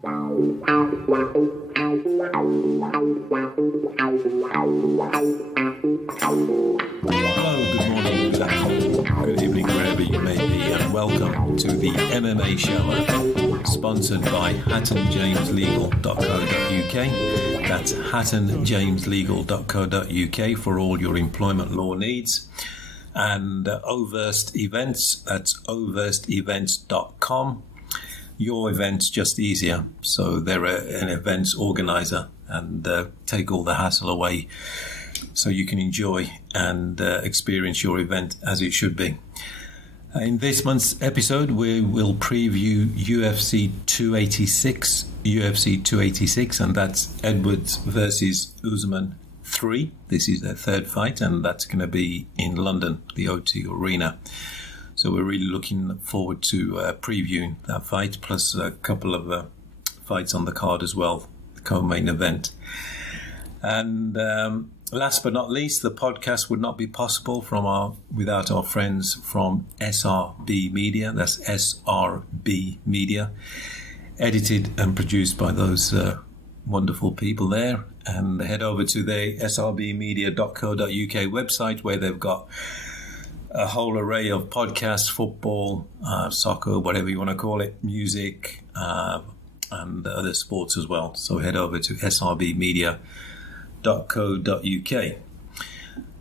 good morning, good afternoon, good evening, wherever you may be, and welcome to the MMA Show, sponsored by HattonJamesLegal.co.uk. That's HattonJamesLegal.co.uk for all your employment law needs. And Overst Events, that's overstevents.com. Your events just easier. So they're an events organizer and take all the hassle away so you can enjoy and experience your event as it should be. In this month's episode, we will preview UFC 286, and that's Edwards versus Usman 3. This is their third fight, and that's going to be in London, the O2 Arena. So we're really looking forward to previewing that fight, plus a couple of fights on the card as well, the co-main event. And last but not least, the podcast would not be possible without our friends from SRBMedia. That's SRBMedia, edited and produced by those wonderful people there. And head over to the SRBmedia.co.uk website, where they've got a whole array of podcasts, football, soccer, whatever you want to call it, music, and other sports as well. So head over to srbmedia.co.uk.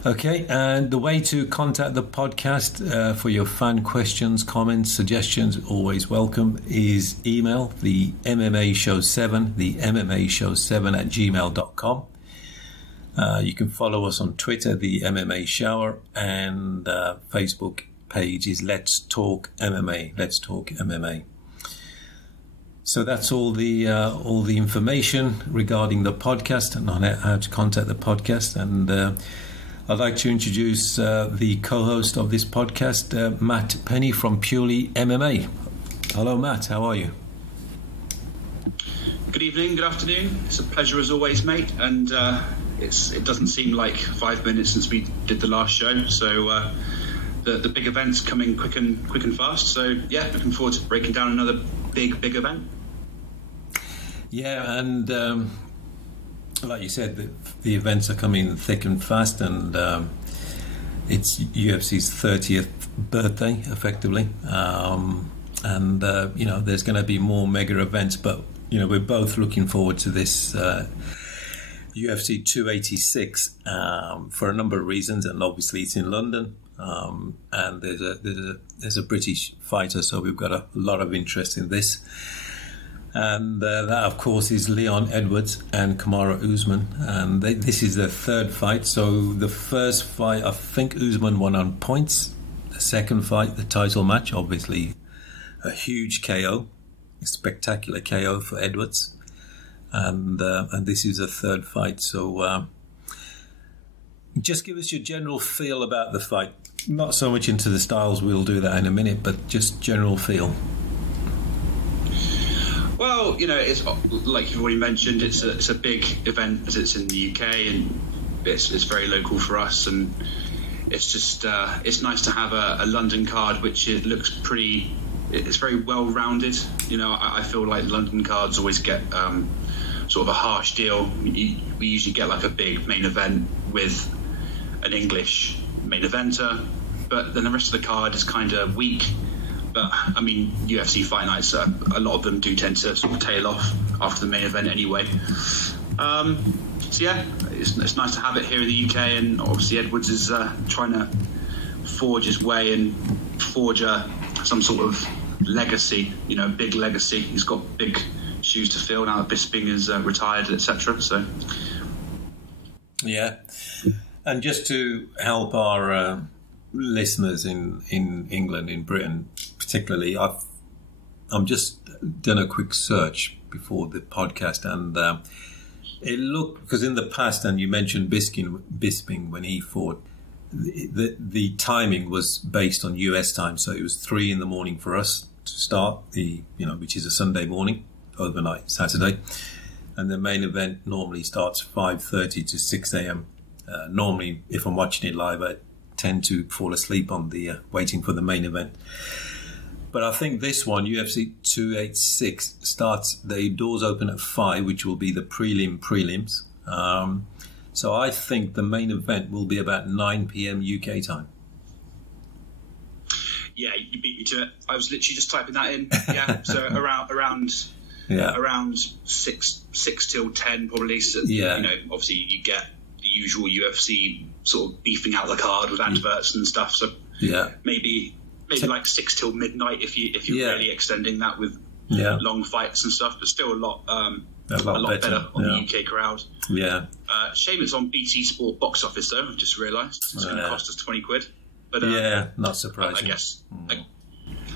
Okay, and the way to contact the podcast for your fan questions, comments, suggestions, always welcome, is email the MMA Show 7, the MMA Show 7 at gmail.com. You can follow us on Twitter, the MMA Shower, and Facebook page is Let's Talk MMA. Let's Talk MMA. So that's all the information regarding the podcast and on how to contact the podcast. And I'd like to introduce the co-host of this podcast, Matt Penny from Purely MMA. Hello, Matt. How are you? Good evening. Good afternoon. It's a pleasure as always, mate. And it doesn't seem like 5 minutes since we did the last show, so the big event's coming quick and fast. So yeah, looking forward to breaking down another big event. Yeah, and like you said, the events are coming thick and fast, and it's UFC's 30th birthday, effectively, and there's going to be more mega events, but we're both looking forward to this UFC 286 for a number of reasons, and obviously it's in London, and there's a British fighter, so we've got a lot of interest in this. And that, of course, is Leon Edwards and Kamaru Usman, and this is their third fight. So the first fight, I think Usman won on points. The second fight, the title match, obviously a huge KO, a spectacular KO for Edwards. And this is a third fight. So just give us your general feel about the fight. Not so much into the styles, we'll do that in a minute, but just general feel. Well, it's like you've already mentioned, it's a big event as it's in the UK, and it's very local for us, and it's just it's nice to have a London card which it looks pretty. It's very well rounded. I feel like London cards always get sort of a harsh deal. We usually get like a big main event with an English main eventer, but then the rest of the card is kind of weak. But I mean, UFC fight nights, a lot of them do tend to sort of tail off after the main event anyway. So yeah, it's nice to have it here in the UK, and obviously Edwards is trying to forge his way and forge some sort of legacy, big legacy. He's got big shoes to fill now that Bisping is retired, etc. So yeah, and just to help our listeners in England, in Britain particularly, I'm just done a quick search before the podcast, and it looked, because in the past, and you mentioned Bisping when he fought, the timing was based on US time, so it was 3 a.m. for us to start which is a Sunday morning, overnight Saturday, and the main event normally starts 5:30 to 6 a.m. Normally, if I'm watching it live, I tend to fall asleep on the waiting for the main event. But I think this one, UFC 286, starts, the doors open at 5, which will be the prelims. So I think the main event will be about 9 p.m. UK time. Yeah, you beat me to it. I was literally just typing that in. Yeah, so around 6 till 10 probably. So, yeah. You know, obviously you get the usual UFC sort of beefing out the card with adverts and stuff. So yeah, maybe like 6 till midnight if you're really extending that with long fights and stuff. But still a lot better on the UK crowd. Yeah. Shame it's on BT Sport box office though. I just realised it's going to cost us 20 quid. But not surprising.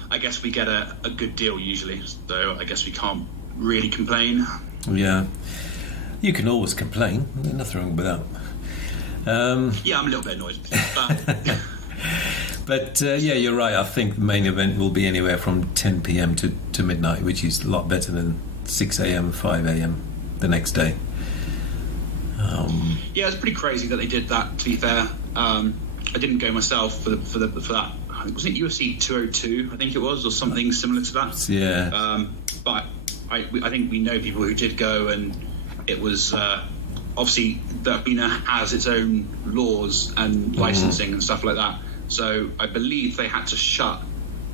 I guess we get a good deal usually, so I guess we can't really complain. Yeah, you can always complain. There's nothing wrong with that. Yeah, I'm a little bit annoyed, but you're right. I think the main event will be anywhere from 10 p.m. to midnight, which is a lot better than 6 a.m., 5 a.m. the next day. Yeah, it's pretty crazy that they did that. To be fair, I didn't go myself for that. I think, wasn't it UFC 202? I think it was, or something similar to that. Yeah. But I think we know people who did go, and it was obviously that Arena has its own laws and licensing and stuff like that. So I believe they had to shut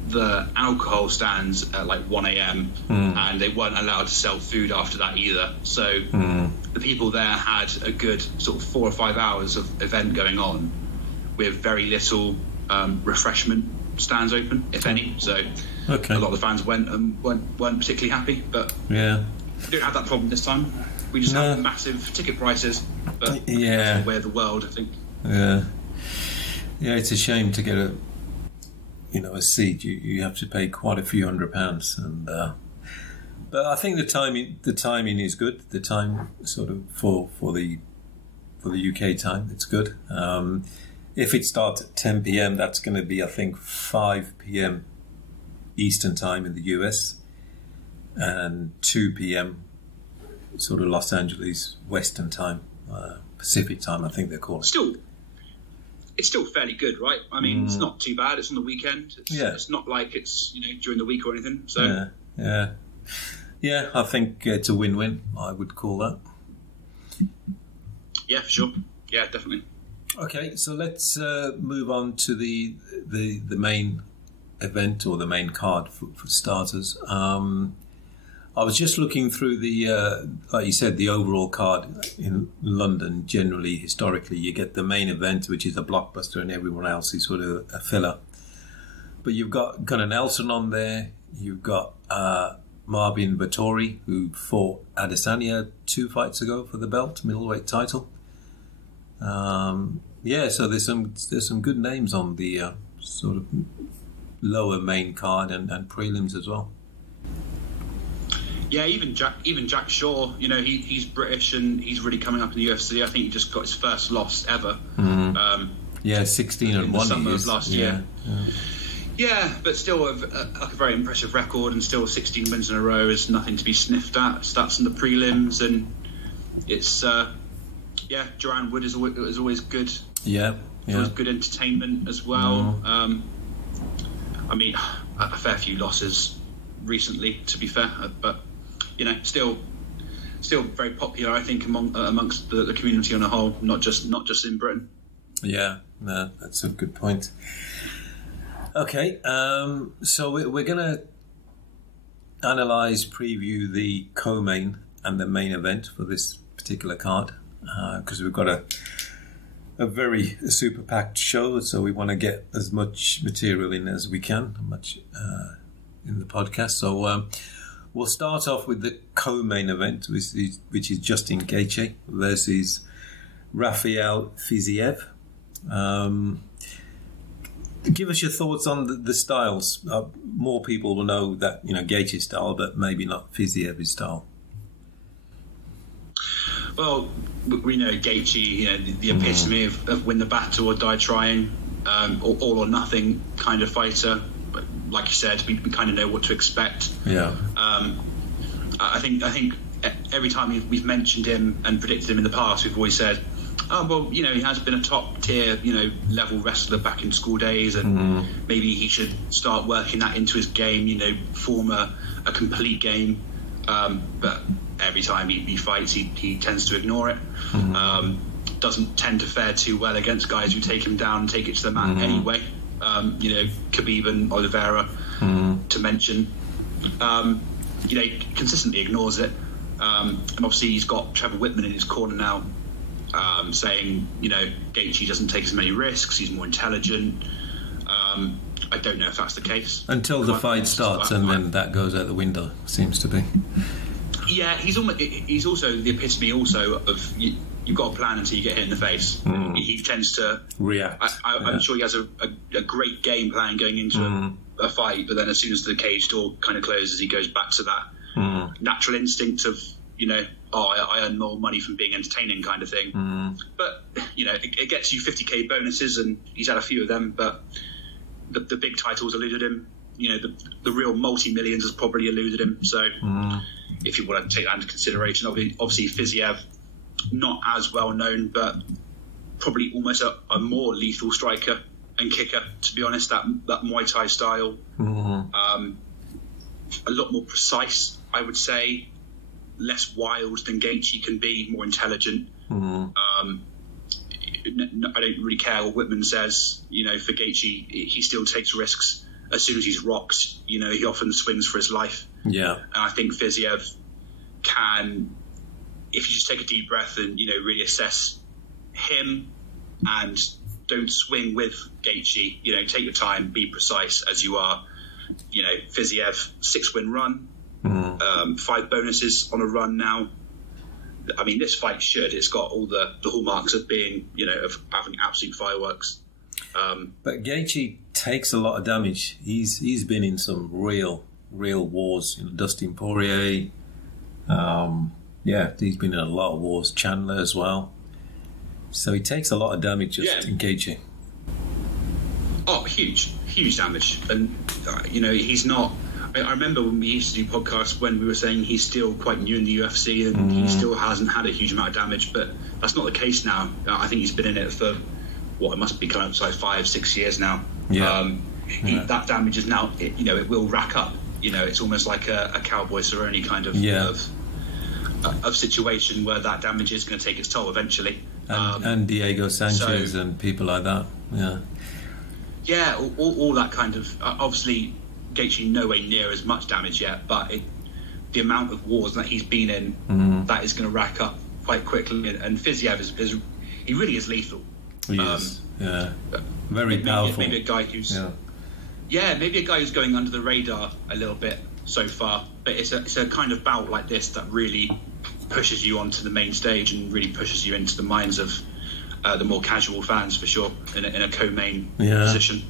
the alcohol stands at like 1 a.m. And they weren't allowed to sell food after that either. So the people there had a good sort of 4 or 5 hours of event going on with very little refreshment stands open, if any. So a lot of the fans went and weren't particularly happy. But we don't have that problem this time. We just have massive ticket prices. But that's the way of the world, I think. Yeah. Yeah, it's a shame to get a seat. You have to pay quite a few £100, and but I think the timing is good. The time sort of for the UK time, it's good. If it starts at 10 p.m., that's going to be, I think, 5 p.m. Eastern time in the US, and 2 p.m. sort of Los Angeles Western time, Pacific time, I think they're called. It's still fairly good, right? I mean, it's not too bad. It's on the weekend. It's not like it's during the week or anything. So yeah. I think it's a win-win. I would call that. Yeah, for sure. Yeah, definitely. Okay, so let's move on to the main event, or the main card for starters. I was just looking through the, like you said, the overall card in London. Generally, historically, you get the main event, which is a blockbuster, and everyone else is sort of a filler. But you've got Gunnar Nelson on there. You've got Marvin Vettori, who fought Adesanya 2 fights ago for the belt, middleweight title. So there's some good names on the sort of lower main card and prelims as well. Yeah, even Jack Shaw, he's British and he's really coming up in the UFC. I think he just got his first loss ever. 16-1 in the summer of last year. Yeah, but still a very impressive record, and still 16 wins in a row is nothing to be sniffed at. So that's in the prelims, and it's Joanne Wood is always good. Yeah. Always good entertainment as well. I mean, a fair few losses recently, to be fair, but still very popular, I think, amongst the community on a whole, not just in Britain. Yeah, no, that's a good point. Okay, so we're going to preview the co-main and the main event for this particular card, because we've got a very super packed show, so we want to get as much material in as we can, in the podcast. So we'll start off with the co-main event, which is Justin Gaethje versus Rafael Fiziev. Give us your thoughts on the styles. More people will know that Gaethje's style, but maybe not Fiziev's style. Well, we know Gaethje, the epitome of win the battle or die trying, all or nothing kind of fighter. But like you said, we kind of know what to expect. Yeah. I think every time we've mentioned him and predicted him in the past, we've always said, Well, you know, he has been a top tier, you know, level wrestler back in school days, and maybe he should start working that into his game, you know, form a complete game. But every time he fights, he tends to ignore it. Doesn't tend to fare too well against guys who take him down and take it to the mat anyway. You know, Khabib and Oliveira, to mention. You know, he consistently ignores it. And obviously he's got Trevor Whitman in his corner now, saying, you know, Gaethje doesn't take as many risks, he's more intelligent. I don't know if that's the case. Until the fight starts, and then that goes out the window, seems to be. Yeah, he's also the epitome also of you've got a plan until you get hit in the face. He tends to react. I'm sure he has a great game plan going into a fight, but then as soon as the cage door kind of closes, he goes back to that natural instinct of, you know, I earn more money from being entertaining kind of thing. But, you know, it gets you 50k bonuses, and he's had a few of them, but the big titles eluded him. You know, the real multi-millions has probably eluded him. So if you want to take that into consideration, obviously Fiziev, not as well known, but probably almost a more lethal striker and kicker, to be honest, that Muay Thai style. A lot more precise, I would say, less wild than Gaethje can be, more intelligent. I don't really care what Whitman says. You know, for Gaethje, he still takes risks. As soon as he's rocked, you know, he often swings for his life. Yeah. And I think Fiziev can, if you just take a deep breath and, you know, really assess him and don't swing with Gaethje, you know, take your time, be precise as you are. You know, Fiziev, 6-win run, 5 bonuses on a run now. I mean, this fight it's got all the hallmarks of being, you know, of having absolute fireworks. But Gaethje takes a lot of damage. He's been in some real wars. You know, Dustin Poirier. He's been in a lot of wars. Chandler as well. So he takes a lot of damage just in Gaethje. Oh, huge damage. And you know, he's not. I remember when we used to do podcasts when we were saying he's still quite new in the UFC and he still hasn't had a huge amount of damage, but that's not the case now. I think he's been in it for it must be kind of like 5-6 years now. That damage is now, you know, it will rack up. You know, it's almost like a Cowboy Cerrone kind of situation where that damage is going to take its toll eventually. And Diego Sanchez and people like that. All that kind of obviously. Gaethje nowhere near as much damage yet, but the amount of wars that he's been in, that is going to rack up quite quickly. And Fiziev is he really is lethal. He is, very powerful. Maybe a guy who's maybe a guy who's going under the radar a little bit so far, but it's a kind of bout like this that really pushes you onto the main stage and really pushes you into the minds of the more casual fans for sure in a co-main position.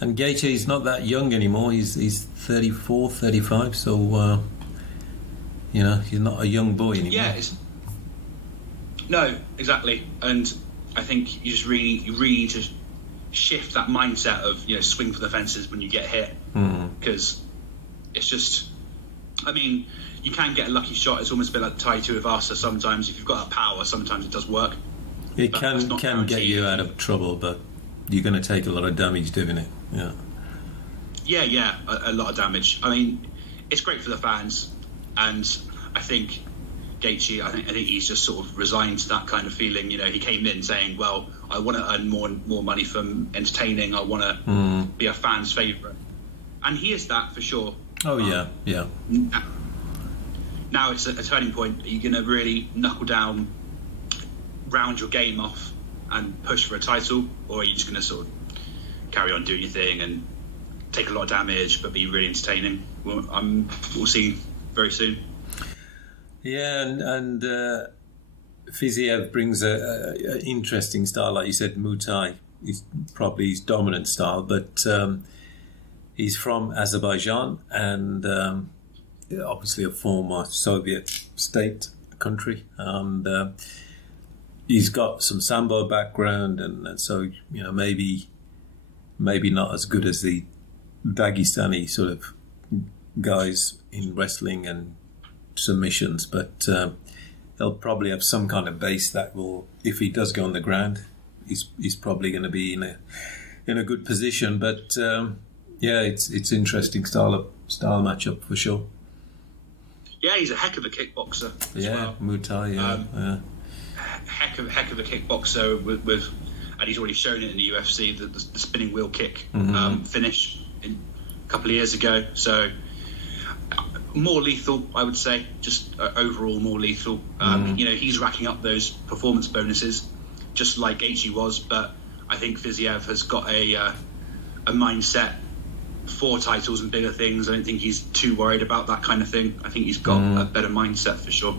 And Gaethje's not that young anymore. He's 34, 35, so you know, he's not a young boy anymore. No, exactly. And I think you really need to shift that mindset of, you know, swing for the fences when you get hit, because it's just, I mean, you can get a lucky shot. It's almost a bit like the Tai Tuivasa. Sometimes if you've got that power, sometimes it does work. It can get you out of trouble, but you're going to take a lot of damage doing it. A lot of damage. I mean, it's great for the fans, and I think Gaethje, I think he's just sort of resigned to that kind of feeling. You know, he came in saying, well, I want to earn more money from entertaining. I want to be a fan's favourite, and he is that for sure. Oh yeah. Now it's a turning point. Are you going to really knuckle down, round your game off, and push for a title, or are you just going to sort of carry on doing your thing and take a lot of damage but be really entertaining? We'll see very soon. Yeah, and Fiziev brings a interesting style, like you said. Muay Thai is probably his dominant style, but he's from Azerbaijan and obviously a former Soviet state country, and he's got some Sambo background, and so, you know, maybe not as good as the Dagestani sort of guys in wrestling and submissions, but they'll probably have some kind of base that will, if he does go on the ground, he's probably going to be in a good position. But yeah, it's interesting style matchup for sure. Yeah, he's a heck of a kickboxer as well. Muay Thai, yeah. Heck of a kickboxer with and he's already shown it in the UFC, the spinning wheel kick finish a couple of years ago. So more lethal, I would say, just overall more lethal. You know, he's racking up those performance bonuses, just like Gaethje was. But I think Fiziev has got a mindset for titles and bigger things. I don't think he's too worried about that kind of thing. I think he's got a better mindset for sure.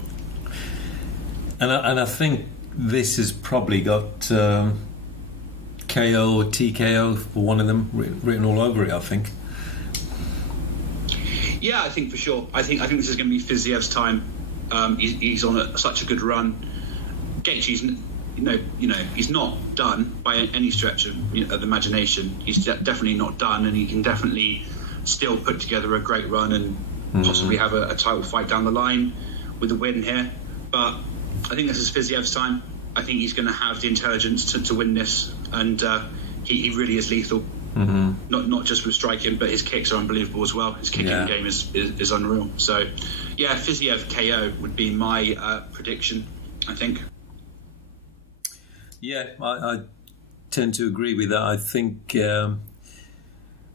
And I think this has probably got KO or TKO for one of them written all over it, I think. Yeah, I think for sure. I think this is going to be Fiziev's time. He's on such a good run. Gaethje's, you know, he's not done by any stretch of the imagination. He's definitely not done, and he can definitely still put together a great run and possibly have a title fight down the line with a win here. But I think this is Fiziev's time. I think he's going to have the intelligence to win this, and he really is lethal. Not just with striking, but his kicks are unbelievable as well. His kicking game is unreal. So, yeah, Fiziev KO would be my prediction, I think. Yeah, I tend to agree with that. I think,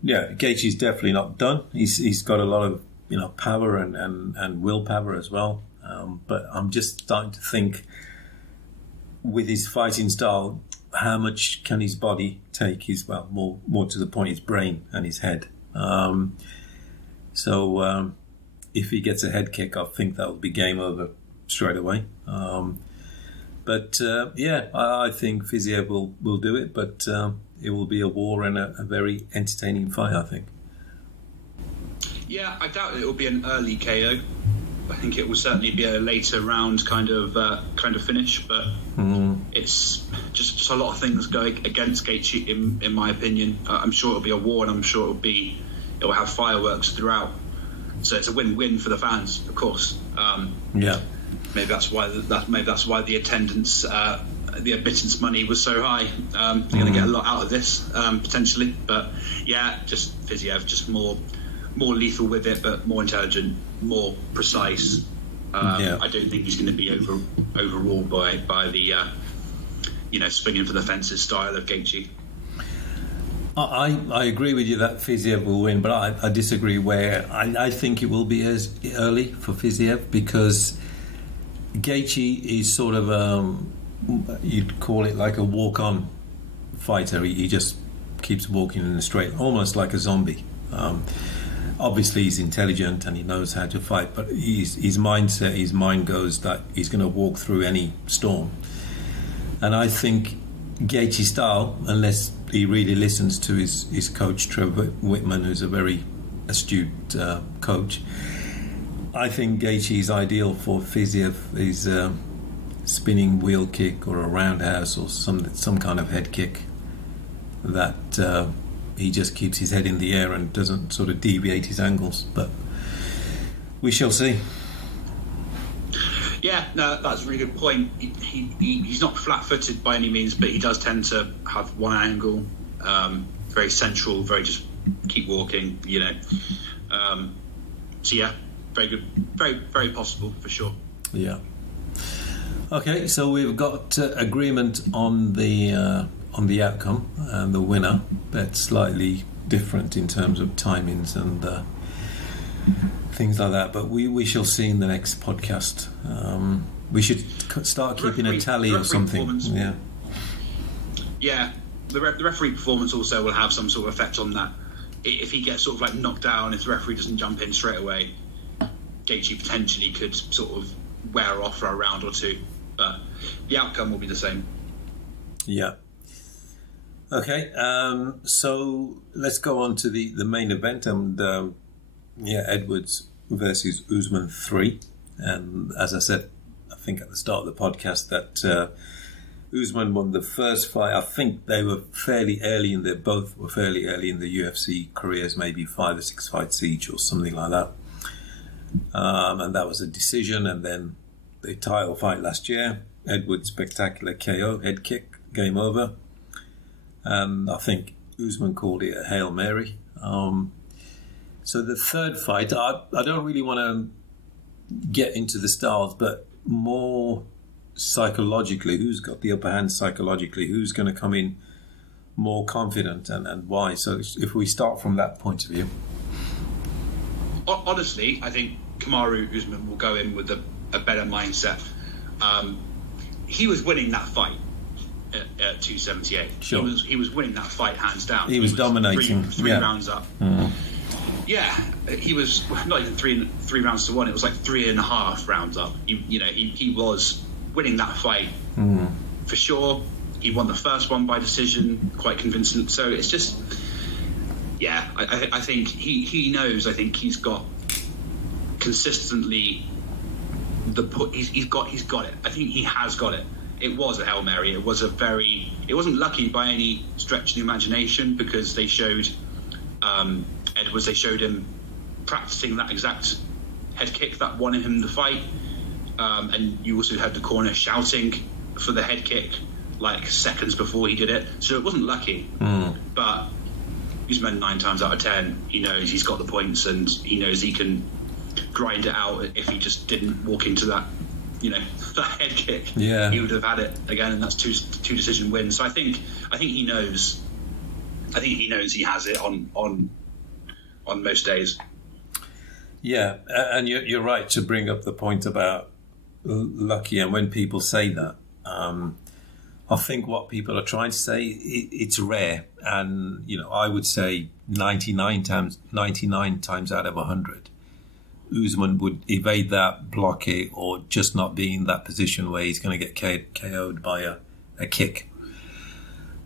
Gaethje's definitely not done. He's got a lot of power and willpower as well. But I'm just starting to think, with his fighting style, how much can his body take? More to the point, his brain and his head. So if he gets a head kick, I think that'll be game over straight away. But I think Fiziev will do it, but it will be a war and a very entertaining fight, I think. Yeah, I doubt it will be an early KO. I think it will certainly be a later round kind of finish, but it's just a lot of things going against Gaethje in my opinion. I'm sure it'll be a war, and I'm sure it will have fireworks throughout. So it's a win-win for the fans, of course. Maybe that's why the attendance, the admittance money was so high. They're going to get a lot out of this potentially, but yeah, just Fiziev, just more lethal with it, but more intelligent, more precise. I don't think he's going to be overruled by the swinging for the fences style of Gaethje. I agree with you that Fiziev will win, but I disagree where I think it will be as early for Fiziev, because Gaethje is sort of you'd call it like a walk-on fighter. He just keeps walking in a straight, almost like a zombie. Obviously he's intelligent and he knows how to fight, but his mind goes that he's going to walk through any storm. And I think Gaethje's style, unless he really listens to his coach Trevor Whitman, who's a very astute coach, I think Gaethje is ideal for Fiziev. Is spinning wheel kick or a roundhouse or some kind of head kick that he just keeps his head in the air and doesn't sort of deviate his angles. But we shall see. Yeah, no, that's a really good point. He's not flat-footed by any means, but he does tend to have one angle, very central, very just keep walking, so yeah, very good, very, very possible for sure. Yeah. Okay, so we've got agreement on the outcome and the winner. That's slightly different in terms of timings and things like that, but we shall see in the next podcast. We should start keeping a tally or something. Yeah, the referee performance also will have some sort of effect on that. If he gets sort of like knocked down, if the referee doesn't jump in straight away, Gaethje potentially could sort of wear off for a round or two, but the outcome will be the same. Yeah. Okay, so let's go on to the main event, and Edwards versus Usman 3. And as I said, I think at the start of the podcast, that Usman won the first fight. I think they were fairly early both were fairly early in the UFC careers, maybe 5 or 6 fights each or something like that. And that was a decision, and then the title fight last year. Edwards spectacular KO, head kick, game over. And I think Usman called it a Hail Mary. So the third fight, I don't really want to get into the styles, but more psychologically, who's got the upper hand psychologically, who's going to come in more confident, and why? So if we start from that point of view. Honestly, I think Kamaru Usman will go in with a better mindset. He was winning that fight at 278. Sure. He was winning that fight hands down. He was dominating. Three rounds up. Yeah, he was not even three rounds to one. It was like 3.5 rounds up. He was winning that fight for sure. He won the first one by decision, quite convincing. So it's just, yeah, I think he knows. I think he's got consistently he's got it. I think he has got it. It was a Hail Mary. It wasn't lucky by any stretch of the imagination, because they showed Edwards, they showed him practicing that exact head kick that won him the fight. And you also heard the corner shouting for the head kick like seconds before he did it. So it wasn't lucky. But Usman 9 times out of 10, he knows he's got the points, and he knows he can grind it out. If he just didn't walk into that, that head kick, he would have had it again, and that's two decision wins. So I think he knows. I think he knows he has it on most days. Yeah, and you're right to bring up the point about lucky. And when people say that, I think what people are trying to say, it's rare. And I would say 99 times out of 100, Usman would evade that, block it, or just not be in that position where he's going to get KO'd by a kick,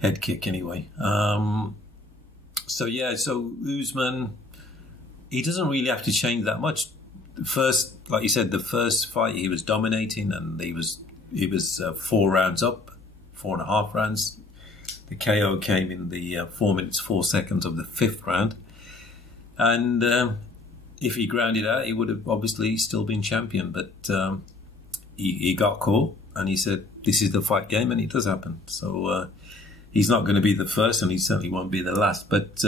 head kick anyway. So Usman, he doesn't really have to change that much. First, like you said, the first fight he was dominating, and he was 4 rounds up, 4.5 rounds. The KO came in the 4 minutes 4 seconds of the 5th round, and if he grounded out, he would have obviously still been champion. But he got caught, and he said, "This is the fight game," and it does happen. So he's not going to be the first, and he certainly won't be the last. But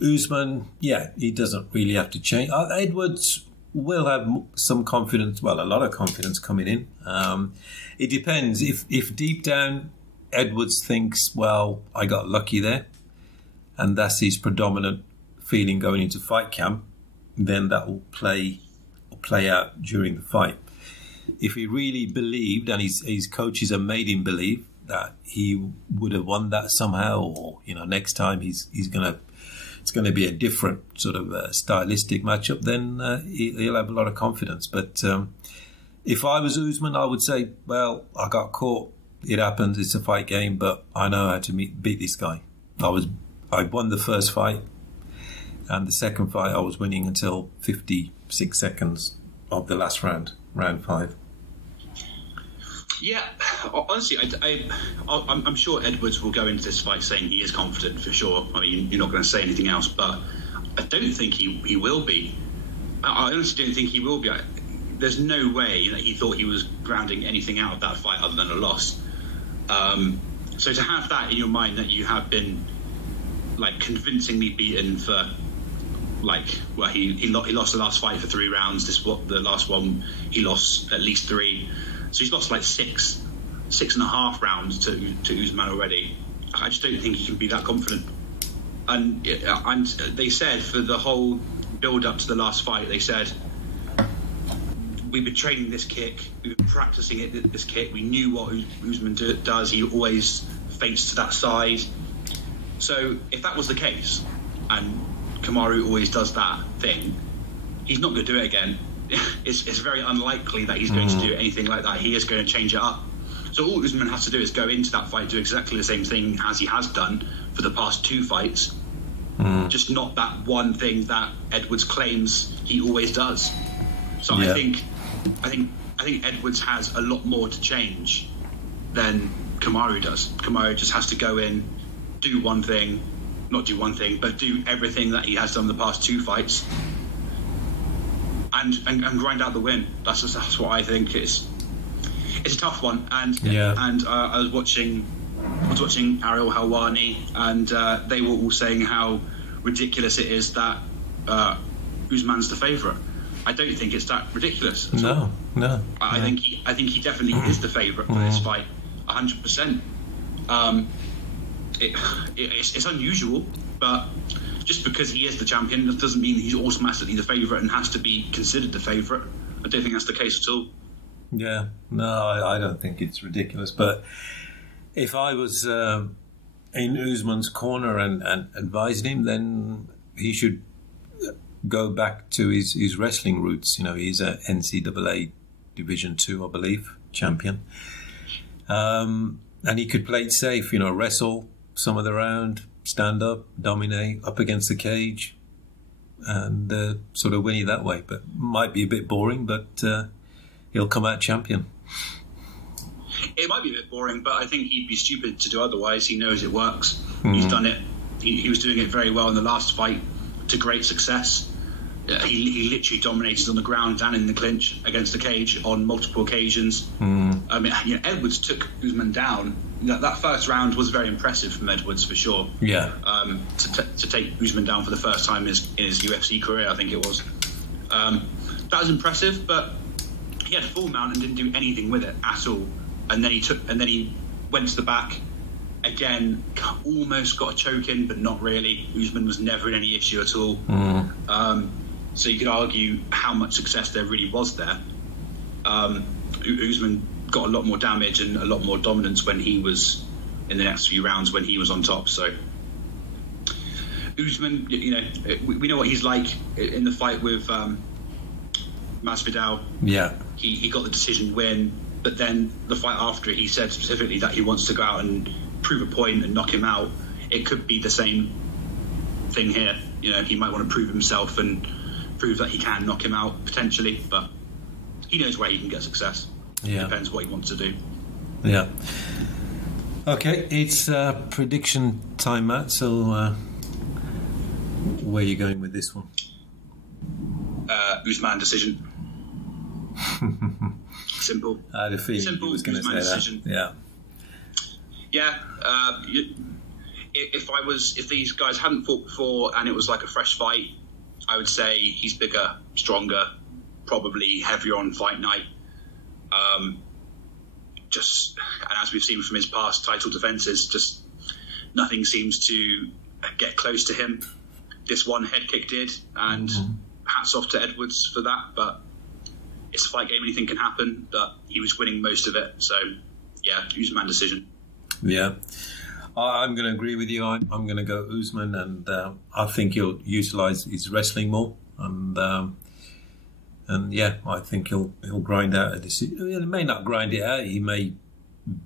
Usman, he doesn't really have to change. Edwards will have some confidence, well, a lot of confidence coming in. It depends. If deep down Edwards thinks, well, I got lucky there, and that's his predominant feeling going into fight camp, then that will play out during the fight. If he really believed, and his coaches have made him believe, that he would have won that somehow, or next time it's going to be a different sort of stylistic matchup, then he'll have a lot of confidence. But if I was Usman, I would say, well, I got caught. It happens. It's a fight game, but I know how to beat this guy. I won the first fight, and the second fight I was winning until 56 seconds of the last round, round 5. Yeah, honestly, I'm sure Edwards will go into this fight saying he is confident for sure. I mean, you're not going to say anything else, but I don't think he will be. I honestly don't think he will be. There's no way that he thought he was grounding anything out of that fight other than a loss. So to have that in your mind, that you have been convincingly beaten for he lost the last fight for 3 rounds. The last one he lost at least 3. So he's lost 6.5 rounds to Usman already. I just don't think he can be that confident. And they said for the whole build up to the last fight, they said, we've been training this kick, we've been practicing this kick, we knew what Usman does, he always feints to that side. So if that was the case, and Kamaru always does that thing, he's not going to do it again. It's very unlikely that he's going to do anything like that. He is going to change it up. So all Usman has to do is go into that fight, do exactly the same thing as he has done for the past 2 fights, just not that one thing that Edwards claims he always does. So I think Edwards has a lot more to change than Kamaru does. Kamaru just has to go in, do one thing, not do one thing, but do everything that he has done the past 2 fights. and grind out the win. That's what I think. It's a tough one, and I was watching Ariel Helwani, and they were all saying how ridiculous it is that Usman's the favourite. I don't think it's that ridiculous. No. I think he definitely is the favourite for this fight, 100%. It's unusual, but just because he is the champion, that doesn't mean he's automatically the favourite and has to be considered the favourite. I don't think that's the case at all. Yeah, no, I don't think it's ridiculous. But if I was in Usman's corner and advising him, then he should go back to his wrestling roots. You know, he's a NCAA Division II, I believe, champion. And he could play it safe, you know, wrestle some of the round, stand up, dominate, up against the cage, and sort of win it that way. But might be a bit boring, but he'll come out champion. It might be a bit boring, but I think he'd be stupid to do otherwise. He knows it works. He's done it. He was doing it very well in the last fight to great success. He literally dominated on the ground and in the clinch against the cage on multiple occasions. I mean, you know, Edwards took Usman down. That first round was very impressive from Edwards, for sure. Yeah. To take Usman down for the first time in his UFC career, I think it was. That was impressive, but he had a full mount and didn't do anything with it at all. And then he went to the back again, almost got a choke in, but not really. Usman was never in any issue at all. So you could argue how much success there really was there. Usman got a lot more damage and a lot more dominance when he was in the next few rounds when he was on top. So Usman, you know, we know what he's like in the fight with Masvidal. Yeah, he got the decision win, but then the fight after, he said specifically that he wants to go out and prove a point and knock him out. It could be the same thing here. You know, he might want to prove himself and prove that he can knock him out potentially, but he knows where he can get success. Yeah. It depends what he wants to do. Yeah. Okay, it's prediction time, Matt. So where are you going with this one? Usman decision. Simple. I had a feeling Simple. he was going to say decision. that. Yeah. If these guys hadn't fought before and it was like a fresh fight, I would say he's bigger, stronger, probably heavier on fight night. And as we've seen from his past title defences, just nothing seems to get close to him. This one head kick did, and hats off to Edwards for that. But it's a fight game; anything can happen. But he was winning most of it, so yeah, Usman decision. Yeah. I'm going to agree with you. I'm going to go Usman, and I think he'll utilise his wrestling more, and yeah, I think he'll grind out a decision. He may not grind it out. He may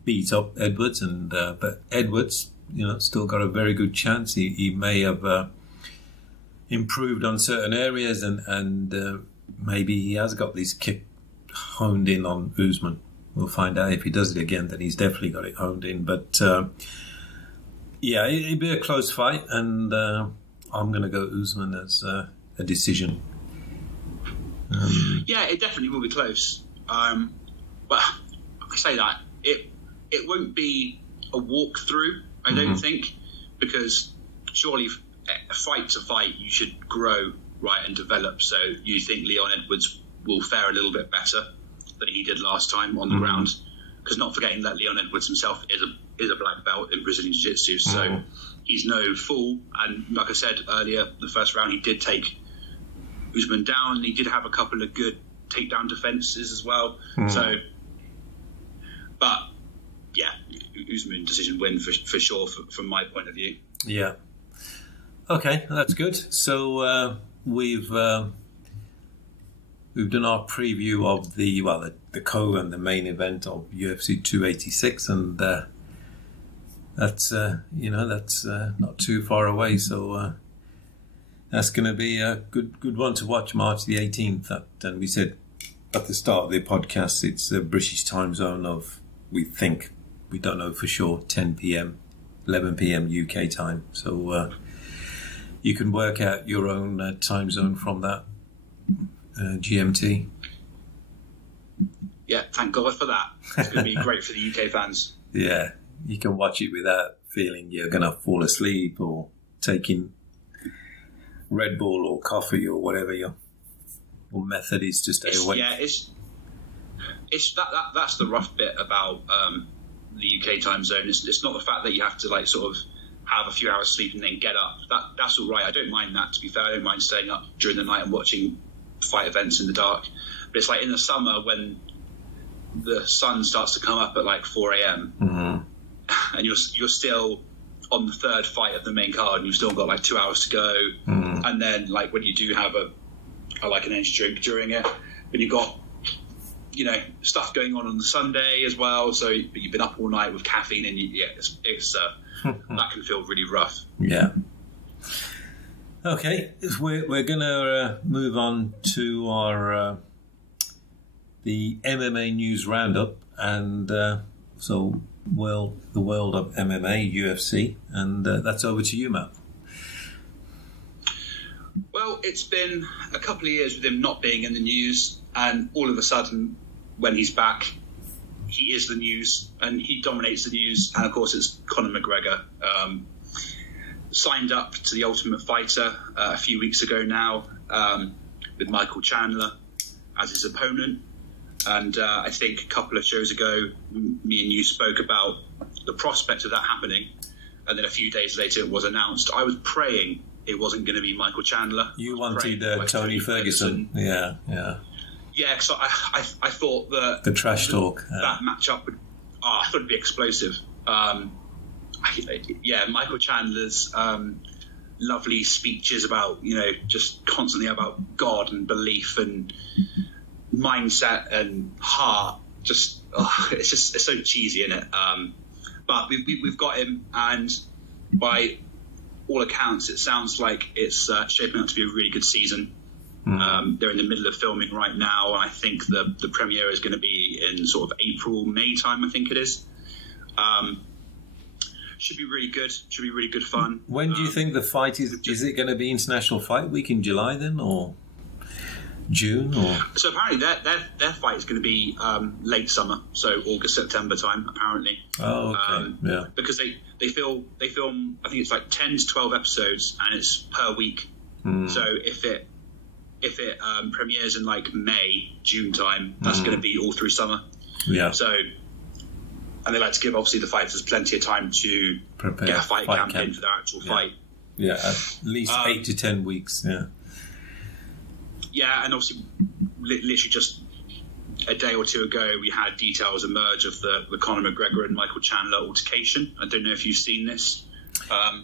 beat up Edwards, and but Edwards, you know, still got a very good chance. He may have improved on certain areas, and maybe he has got this kick honed in on Usman. We'll find out. If he does it again, then he's definitely got it honed in. But yeah, it'll be a close fight, and I'm going to go Usman as a decision. Yeah, it definitely will be close. But I say that it won't be a walkthrough, I don't think, because surely fight to fight you should grow, right, and develop. So you think Leon Edwards will fare a little bit better than he did last time on the ground? Because not forgetting that Leon Edwards himself is a black belt in Brazilian Jiu-Jitsu, so he's no fool. And like I said earlier, the first round he did take Usman down. He did have a couple of good takedown defenses as well. So, but yeah, Usman decision win for sure from my point of view. Yeah. Okay, that's good. So we've done our preview of the co and the main event of UFC 286, and that's not too far away. So that's going to be a good one to watch, March the 18th. And we said at the start of the podcast, it's a British time zone of, we don't know for sure, 10 p.m, 11 p.m. UK time. So you can work out your own time zone from that. GMT. Yeah, thank God for that. It's going to be great for the UK fans. Yeah, you can watch it without feeling you're going to fall asleep or taking Red Bull or coffee or whatever your method is to stay awake. Yeah, that's the rough bit about the UK time zone. It's not the fact that you have to like sort of have a few hours sleep and then get up. That's all right. I don't mind that, to be fair. I don't mind staying up during the night and watching fight events in the dark. But it's like in the summer when the sun starts to come up at like 4 a.m. Mm-hmm. and you're still on the third fight of the main card and you've still got like 2 hours to go. Mm-hmm. And then like when you do have an energy drink during it, then you've got stuff going on the Sunday as well. So you've been up all night with caffeine, and it's that can feel really rough. Yeah. Okay, we're gonna move on to our the MMA news roundup, and the world of MMA, UFC, and that's over to you, Matt. Well, it's been a couple of years with him not being in the news, and all of a sudden, when he's back, he is the news, and he dominates the news. And of course, it's Conor McGregor. Signed up to the Ultimate Fighter a few weeks ago now, with Michael Chandler as his opponent. And I think a couple of shows ago, me and you spoke about the prospect of that happening. And then a few days later, it was announced. I was praying it wasn't going to be Michael Chandler. You wanted Tony Ferguson. Yeah. Yeah, because I thought that the trash talk, that matchup would, I thought it'd be explosive. Michael Chandler's lovely speeches about just constantly about God and belief and mindset and heart. It's so cheesy, isn't it? But we've got him, and by all accounts, it sounds like it's shaping up to be a really good season. They're in the middle of filming right now, and I think the premiere is going to be in sort of April, May time, I think it is. Should be really good. Should be really good fun. When do you think the fight is? Is it going to be International Fight Week in July then, or June? Or so apparently their fight is going to be late summer, so August, September time apparently. Oh, okay. Yeah. Because they film. I think it's like 10 to 12 episodes, and it's per week. So if it premieres in like May, June time, that's going to be all through summer. Yeah. So, and they like to give obviously the fighters plenty of time to prepare, get a fight camp in for their actual fight. Yeah, at least 8 to 10 weeks. Yeah. Yeah, and obviously, literally just a day or two ago, we had details emerge of the Conor McGregor and Michael Chandler altercation. I don't know if you've seen this.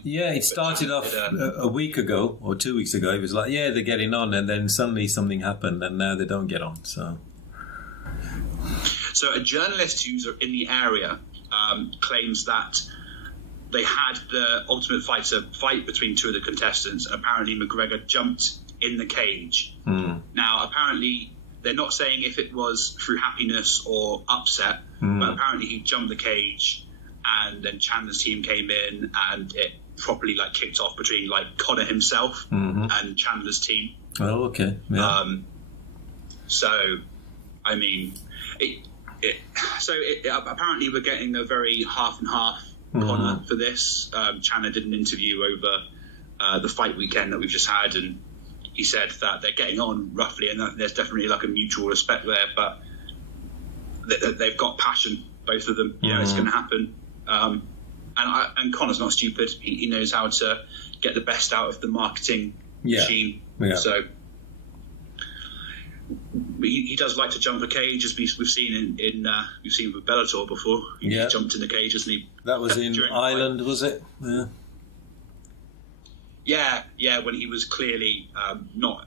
It started off a week ago or 2 weeks ago. It was like, they're getting on, and then suddenly something happened, and now they don't get on. So a journalist who's in the area claims that they had the Ultimate Fighter fight between two of the contestants, and apparently McGregor jumped in the cage. Now, apparently, they're not saying if it was through happiness or upset, but apparently he jumped the cage, and then Chandler's team came in, and it properly kicked off between Conor himself and Chandler's team. Oh, okay. Yeah. So, I mean, apparently we're getting a very half and half Conor for this. Chandler did an interview over the fight weekend that we've just had, and he said that they're getting on roughly, and that there's definitely a mutual respect there, but they've got passion, both of them. It's going to happen. And Conor's not stupid. He knows how to get the best out of the marketing machine. Yeah. So he does like to jump a cage, as we've seen we've seen with Bellator before. He jumped in the cage, hasn't he? That was in Ireland, was it? Yeah, when he was clearly not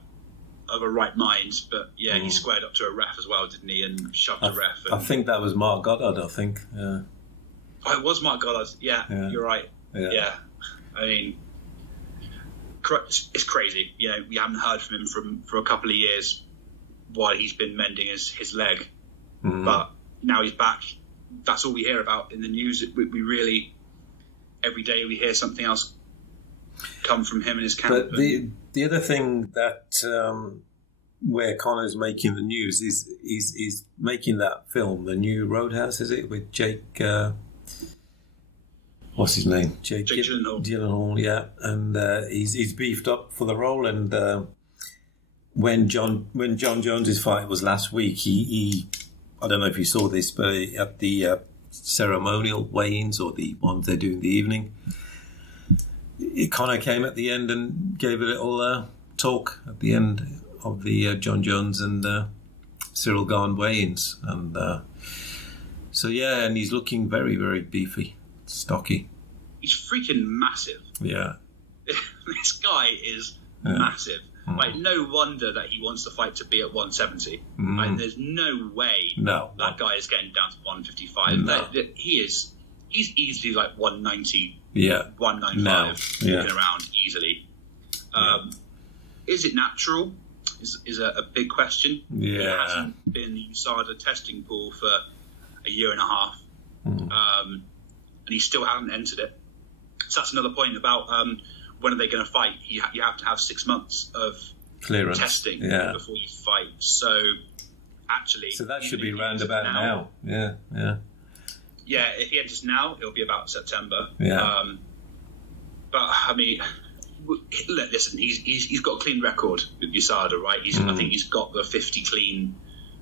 of a right mind, but he squared up to a ref as well, didn't he, and shoved a ref. I think that was Mark Goddard, I think. Oh, it was Mark Goddard. Yeah, you're right. Yeah. I mean, it's crazy. We haven't heard from him for a couple of years while he's been mending his leg. But now he's back. That's all we hear about in the news. We really, every day we hear something else come from him and his camp. But the other thing that where Conor's making the news is making that film, the new Roadhouse, is it, with Jake? What's his name? Jake Gyllenhaal, yeah, and he's beefed up for the role. And when John Jones's fight was last week, he I don't know if you saw this, but at the ceremonial weigh-ins, or the ones they do in the evening, Conor came at the end and gave a little talk at the end of the John Jones and Cyril Gane weigh-ins, and so yeah, and he's looking very, very beefy, stocky. He's freaking massive. Yeah, this guy is massive. Like, no wonder that he wants the fight to be at 170. Like, there's no way that guy is getting down to 155. No. He's easily like 190, 195, looking around easily. Is it natural? Is a big question. Yeah. He hasn't been in the USADA testing pool for a year and a half, and he still hasn't entered it. So that's another point about when are they going to fight? You have to have 6 months of clearance testing before you fight. So actually, so that should be round about now. Yeah. Yeah, if he enters now, it'll be about September. Yeah. But I mean, listen, he's got a clean record with USADA, right? I think he's got the 50 clean.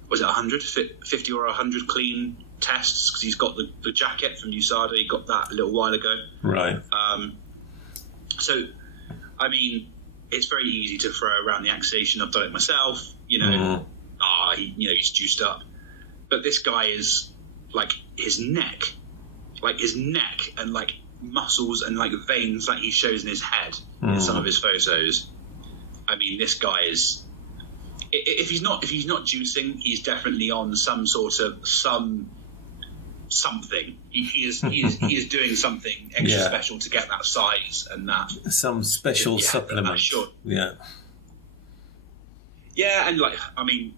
Was it 100, 50 or 100 clean tests? Because he's got the jacket from USADA. He got that a little while ago. Right. So, I mean, it's very easy to throw around the accusation. I've done it myself. He's juiced up. But this guy is like his neck and like muscles and like veins like he shows in his head in some of his photos. I mean, this guy is. If he's not juicing, he's definitely on some sort of something. He is doing something extra special to get that size and that. Some special supplement. Yeah. Yeah, and like, I mean,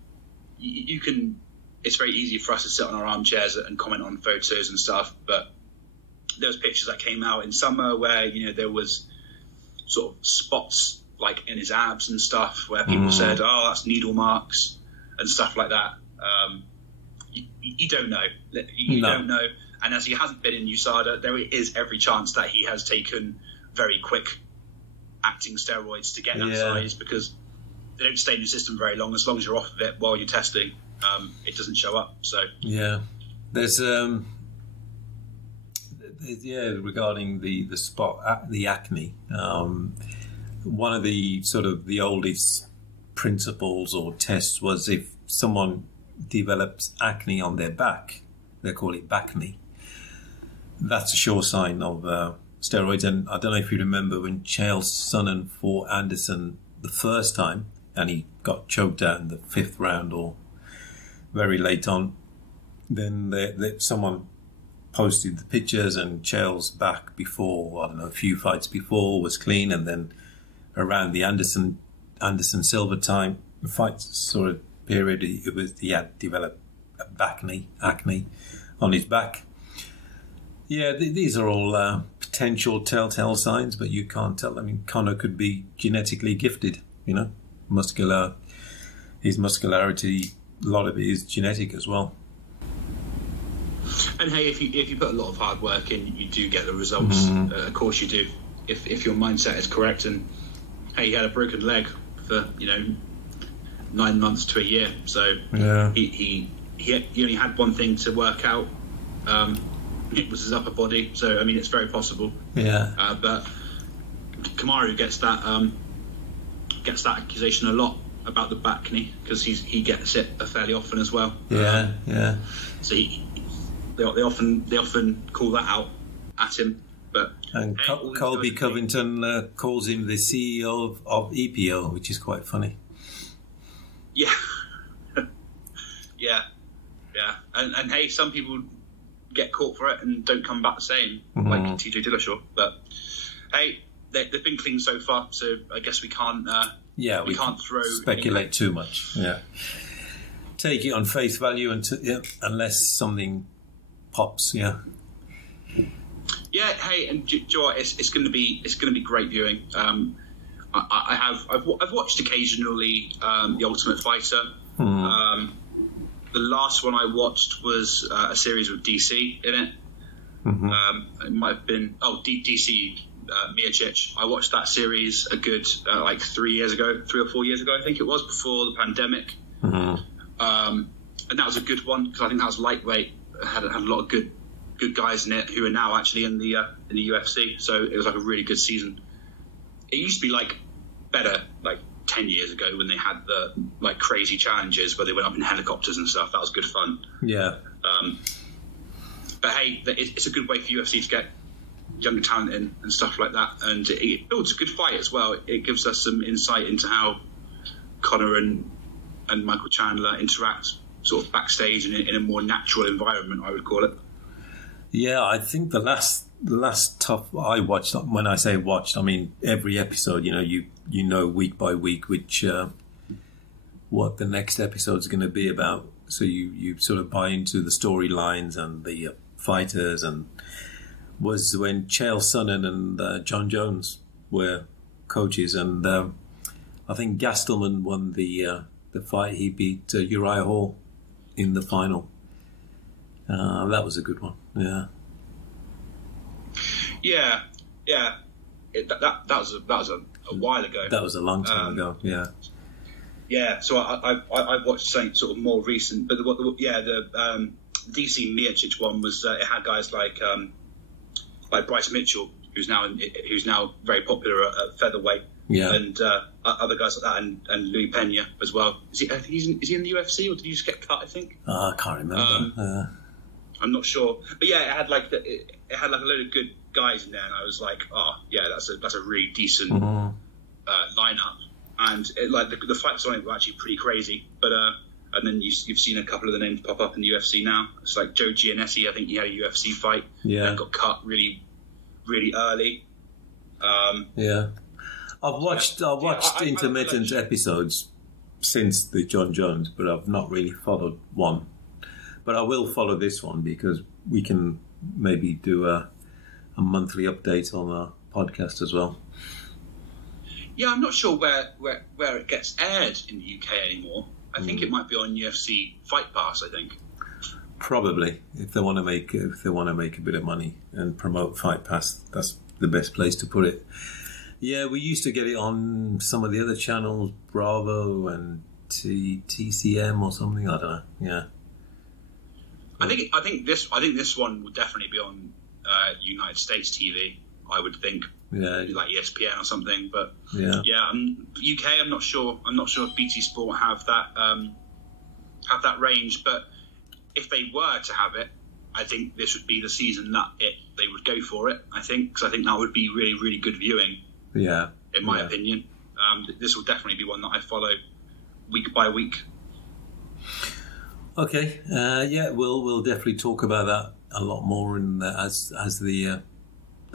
you can. It's very easy for us to sit on our armchairs and comment on photos and stuff, but there was pictures that came out in summer where there was sort of spots like in his abs and stuff where people said, "Oh, that's needle marks" and stuff like that. You don't know. You don't know. And as he hasn't been in USADA, there is every chance that he has taken very quick acting steroids to get that size, because they don't stay in your system very long. As long as you're off of it while you're testing, it doesn't show up. So there's regarding the spot, the acne. One of the sort of the oldest principles or tests was if someone develops acne on their back, they call it backne. That's a sure sign of steroids. And I don't know if you remember when Chael Sonnen fought Anderson the first time, and he got choked out in the 5th round or very late on. Then someone posted the pictures, and Chael's back before, I don't know, a few fights before was clean, and then around the Anderson Silva time fight sort of period, he had developed acne on his back. Yeah, these are all potential telltale signs, but you can't tell. I mean, Conor could be genetically gifted, his muscularity, a lot of it is genetic as well. And hey, if you put a lot of hard work in, you do get the results. Of course you do, if your mindset is correct. And hey, he had a broken leg for 9 months to a year, so he only had one thing to work out. It was his upper body, so I mean, it's very possible. But Kamaru gets that accusation a lot about the back knee, because he gets it fairly often as well. So they often call that out at him. But Colby Covington calls him the CEO of EPO, which is quite funny. Yeah. And hey, some people get caught for it and don't come back the same, like TJ Dillashaw. But hey, they've been clean so far, so I guess we can't. We can't speculate too much. Yeah, take it on face value unless something pops. Yeah. Yeah. Hey, and Joe, it's going to be great viewing. I've watched occasionally The Ultimate Fighter. The last one I watched was a series with DC in it. It might have been DC Miocic. I watched that series a good 3 or 4 years ago, I think it was, before the pandemic. And that was a good one because I think that was lightweight. It had a lot of good guys in it who are now actually in the UFC. So it was like a really good season. It used to be better 10 years ago when they had the crazy challenges where they went up in helicopters and stuff. That was good fun. Yeah. But hey, it's a good way for UFC to get younger talent in and stuff like that, and it builds a good fight as well. It gives us some insight into how Conor and Michael Chandler interact sort of backstage in a more natural environment, I would call it. Yeah, I think the last tough I watched, when I say watched, I mean every episode, you know week by week what the next episode's going to be about. So you sort of buy into the storylines and the fighters, and was when Chael Sonnen and John Jones were coaches, and I think Gastelman won the fight. He beat Uriah Hall in the final. That was a good one. Yeah. That was a while ago. That was a long time ago. Yeah. Yeah. So I watched something sort of more recent, but the DC Miocic one was it had guys like Bryce Mitchell, who's now very popular at featherweight. Yeah. And other guys like that, and Louis Pena as well. Is he in the UFC, or did he just get cut? I think. I can't remember. I'm not sure, but yeah, it had it had a load of good guys in there, and I was like, oh yeah, that's a really decent lineup, and the fights on it were actually pretty crazy. But and then you've seen a couple of the names pop up in the UFC now. It's like Joe Giannetti, I think he had a UFC fight, and got cut really, really early. Yeah. I've watched intermittent episodes since the John Jones, but I've not really followed one. But I will follow this one because we can maybe do a monthly update on our podcast as well. Yeah, I'm not sure where it gets aired in the UK anymore. I think it might be on UFC Fight Pass, I think. Probably, if they want to make a bit of money and promote Fight Pass, that's the best place to put it. Yeah, we used to get it on some of the other channels, Bravo and TCM or something. I don't know. Yeah. I think this one will definitely be on United States TV. I would think. Yeah. Like ESPN or something. But yeah. UK. I'm not sure. I'm not sure if BT Sport have that range. But if they were to have it, I think this would be the season that they would go for it. I think because I think that would be really, really good viewing. Yeah. In my opinion, this will definitely be one that I follow week by week. Okay. We'll definitely talk about that a lot more as the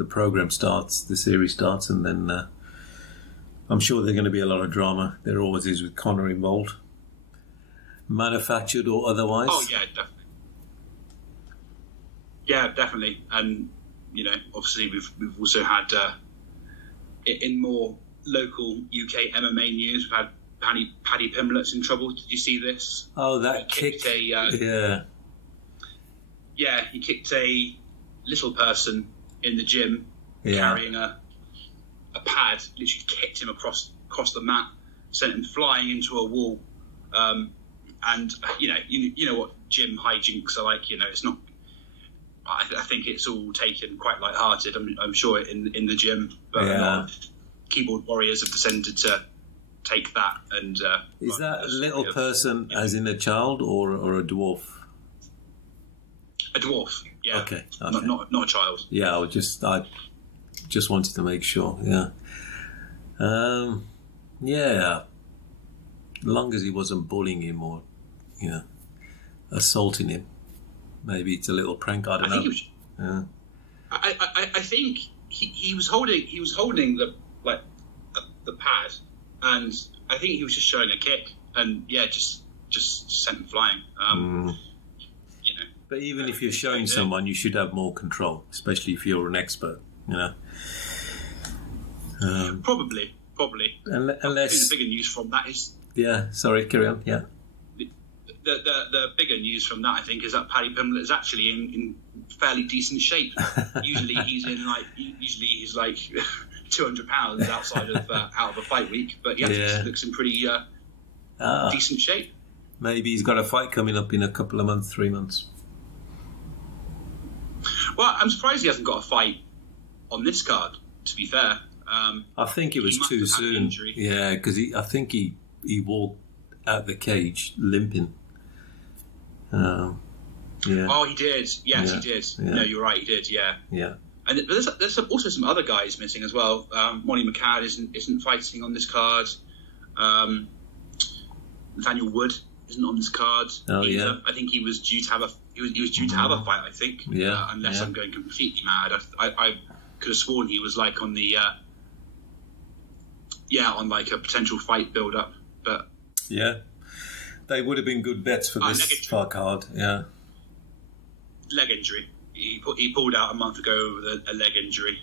program starts, the series starts, and then I'm sure there's going to be a lot of drama. There always is with Conor involved, manufactured or otherwise. Oh yeah, definitely. Yeah, definitely. And obviously we've also had in more local UK MMA news, we've had Paddy Pimblett's in trouble. Did you see this? Oh, that kick! Yeah, he kicked a little person in the gym carrying a pad. Literally kicked him across the mat, sent him flying into a wall. And you know what gym hijinks are like. It's not. I think it's all taken quite light-hearted. I'm sure in the gym, but a lot of keyboard warriors have descended to take that. And is that a little person, as in a child, or a dwarf? A dwarf, yeah. Okay. Not a child. Yeah, I just wanted to make sure. Yeah. As long as he wasn't bullying him or assaulting him. Maybe it's a little prank. I don't know. I think he was holding the pad, and I think he was just showing a kick, and just sent him flying. But even if you're showing someone, you should have more control, especially if you're an expert. Probably. probably. Unless I think the bigger news from that is. Yeah, sorry, carry on. Yeah. The bigger news from that, I think, is that Paddy Pimblett is actually in fairly decent shape. Usually he's like 200 pounds outside of out of a fight week, but he actually looks in pretty decent shape. Maybe he's got a fight coming up in a couple of months, 3 months. Well, I'm surprised he hasn't got a fight on this card. To be fair, I think it was too soon. Yeah, because I think he walked out the cage limping. Yeah. Oh, he did. Yes, he did. Yeah. No, you're right. He did. Yeah. Yeah. And there's also some other guys missing as well. Molly McCann isn't fighting on this card. Nathaniel Wood isn't on this card. Oh yeah. I think he was due to have a fight. I think. Yeah. Unless I'm going completely mad. I could have sworn he was like on the on like a potential fight build up, but yeah. They would have been good bets for this far card, yeah. Leg injury. He pulled out a month ago with a leg injury.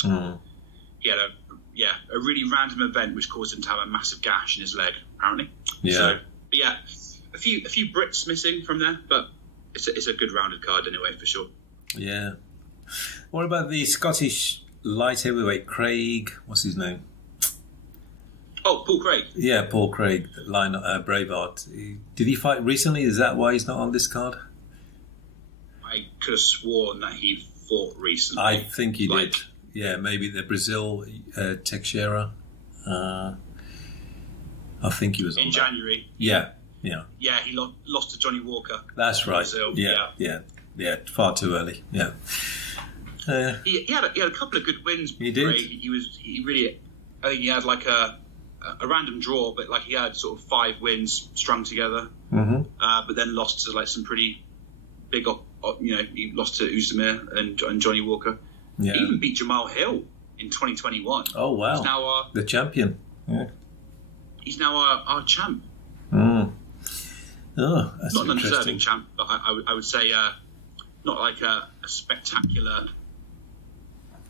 He had a really random event which caused him to have a massive gash in his leg, apparently. Yeah. So, but yeah, a few Brits missing from there, but it's a good rounded card anyway, for sure. Yeah. What about the Scottish light heavyweight, Craig? What's his name? Oh, Paul Craig. Yeah, Paul Craig, Braveheart. Did he fight recently? Is that why he's not on this card? I could have sworn that he fought recently. I think he did. Yeah, maybe the Brazil Teixeira. I think he was on in January. Yeah. Yeah, he lost to Johnny Walker. That's right. Brazil. Yeah. Far too early. Yeah. He had a couple of good wins. He did. He really. I think he had like a random draw, but like he had sort of 5 wins strung together. Mm-hmm. But then lost to like some pretty big. He lost to Usman and Johnny Walker. Yeah. He even beat Jamal Hill in 2021. Oh wow! He's now the champion. Yeah. He's now our champ. Mm. Oh, that's not an interesting. undeserving champ, but I would say not like a spectacular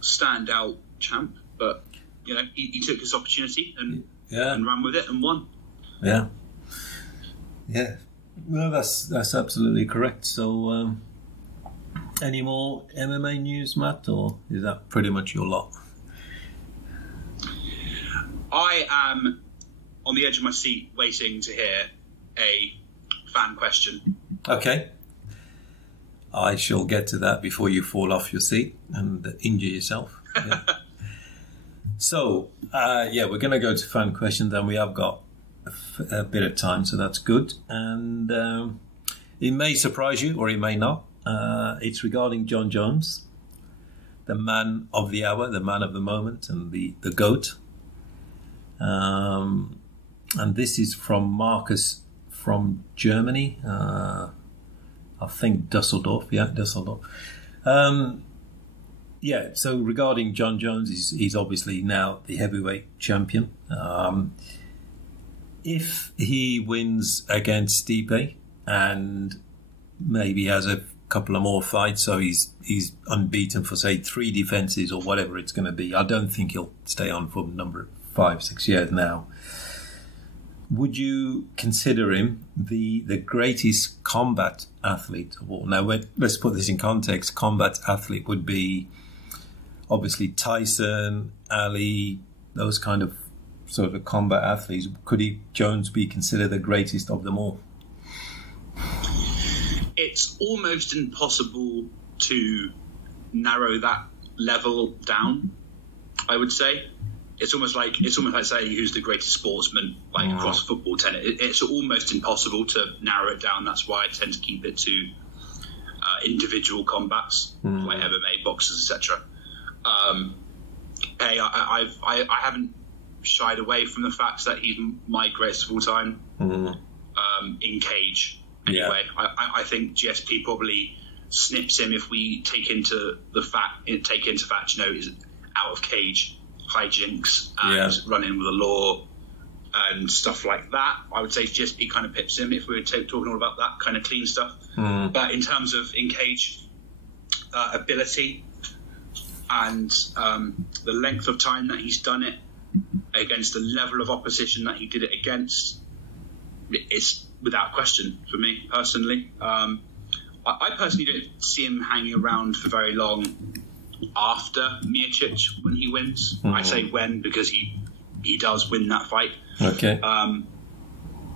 standout champ, but he took his opportunity and ran with it and won. Yeah. No, that's absolutely correct. So, any more MMA news, Matt, or is that pretty much your lot? I am on the edge of my seat waiting to hear a fan question. Okay. I shall get to that before you fall off your seat and injure yourself. Yeah. So, we're going to go to fan questions, and we have got a bit of time, so that's good. And it may surprise you, or it may not. It's regarding Jon Jones, the man of the hour, the man of the moment, and the GOAT. And this is from Marcus from Germany. I think Dusseldorf. Yeah, Dusseldorf. So regarding Jon Jones, he's obviously now the heavyweight champion. If he wins against Stipe and maybe has a couple of more fights, so he's unbeaten for, say, 3 defences or whatever it's going to be, I don't think he'll stay on for number 5-6 years now. Would you consider him the greatest combat athlete of all? Now, let's put this in context. Combat athlete would be obviously Tyson, Ali, those kind of sort of combat athletes. Could Jones be considered the greatest of them all? It's almost impossible to narrow that level down, I would say. It's almost like saying who's the greatest sportsman, like across football, tennis. It's almost impossible to narrow it down. That's why I tend to keep it to individual combats, like MMA, boxers, etc. I haven't shied away from the fact that he's my greatest of all time in cage. Anyway, I think GSP probably snips him if we take into fact, is out of cage hijinks and running with the law and stuff like that. I would say GSP kind of pips him if we were talking all about that kind of clean stuff. But in terms of in cage ability and the length of time that he's done it, against the level of opposition that he did it against, it's without question for me personally. I personally don't see him hanging around for very long after Miocic when he wins. I say when because he does win that fight. Okay.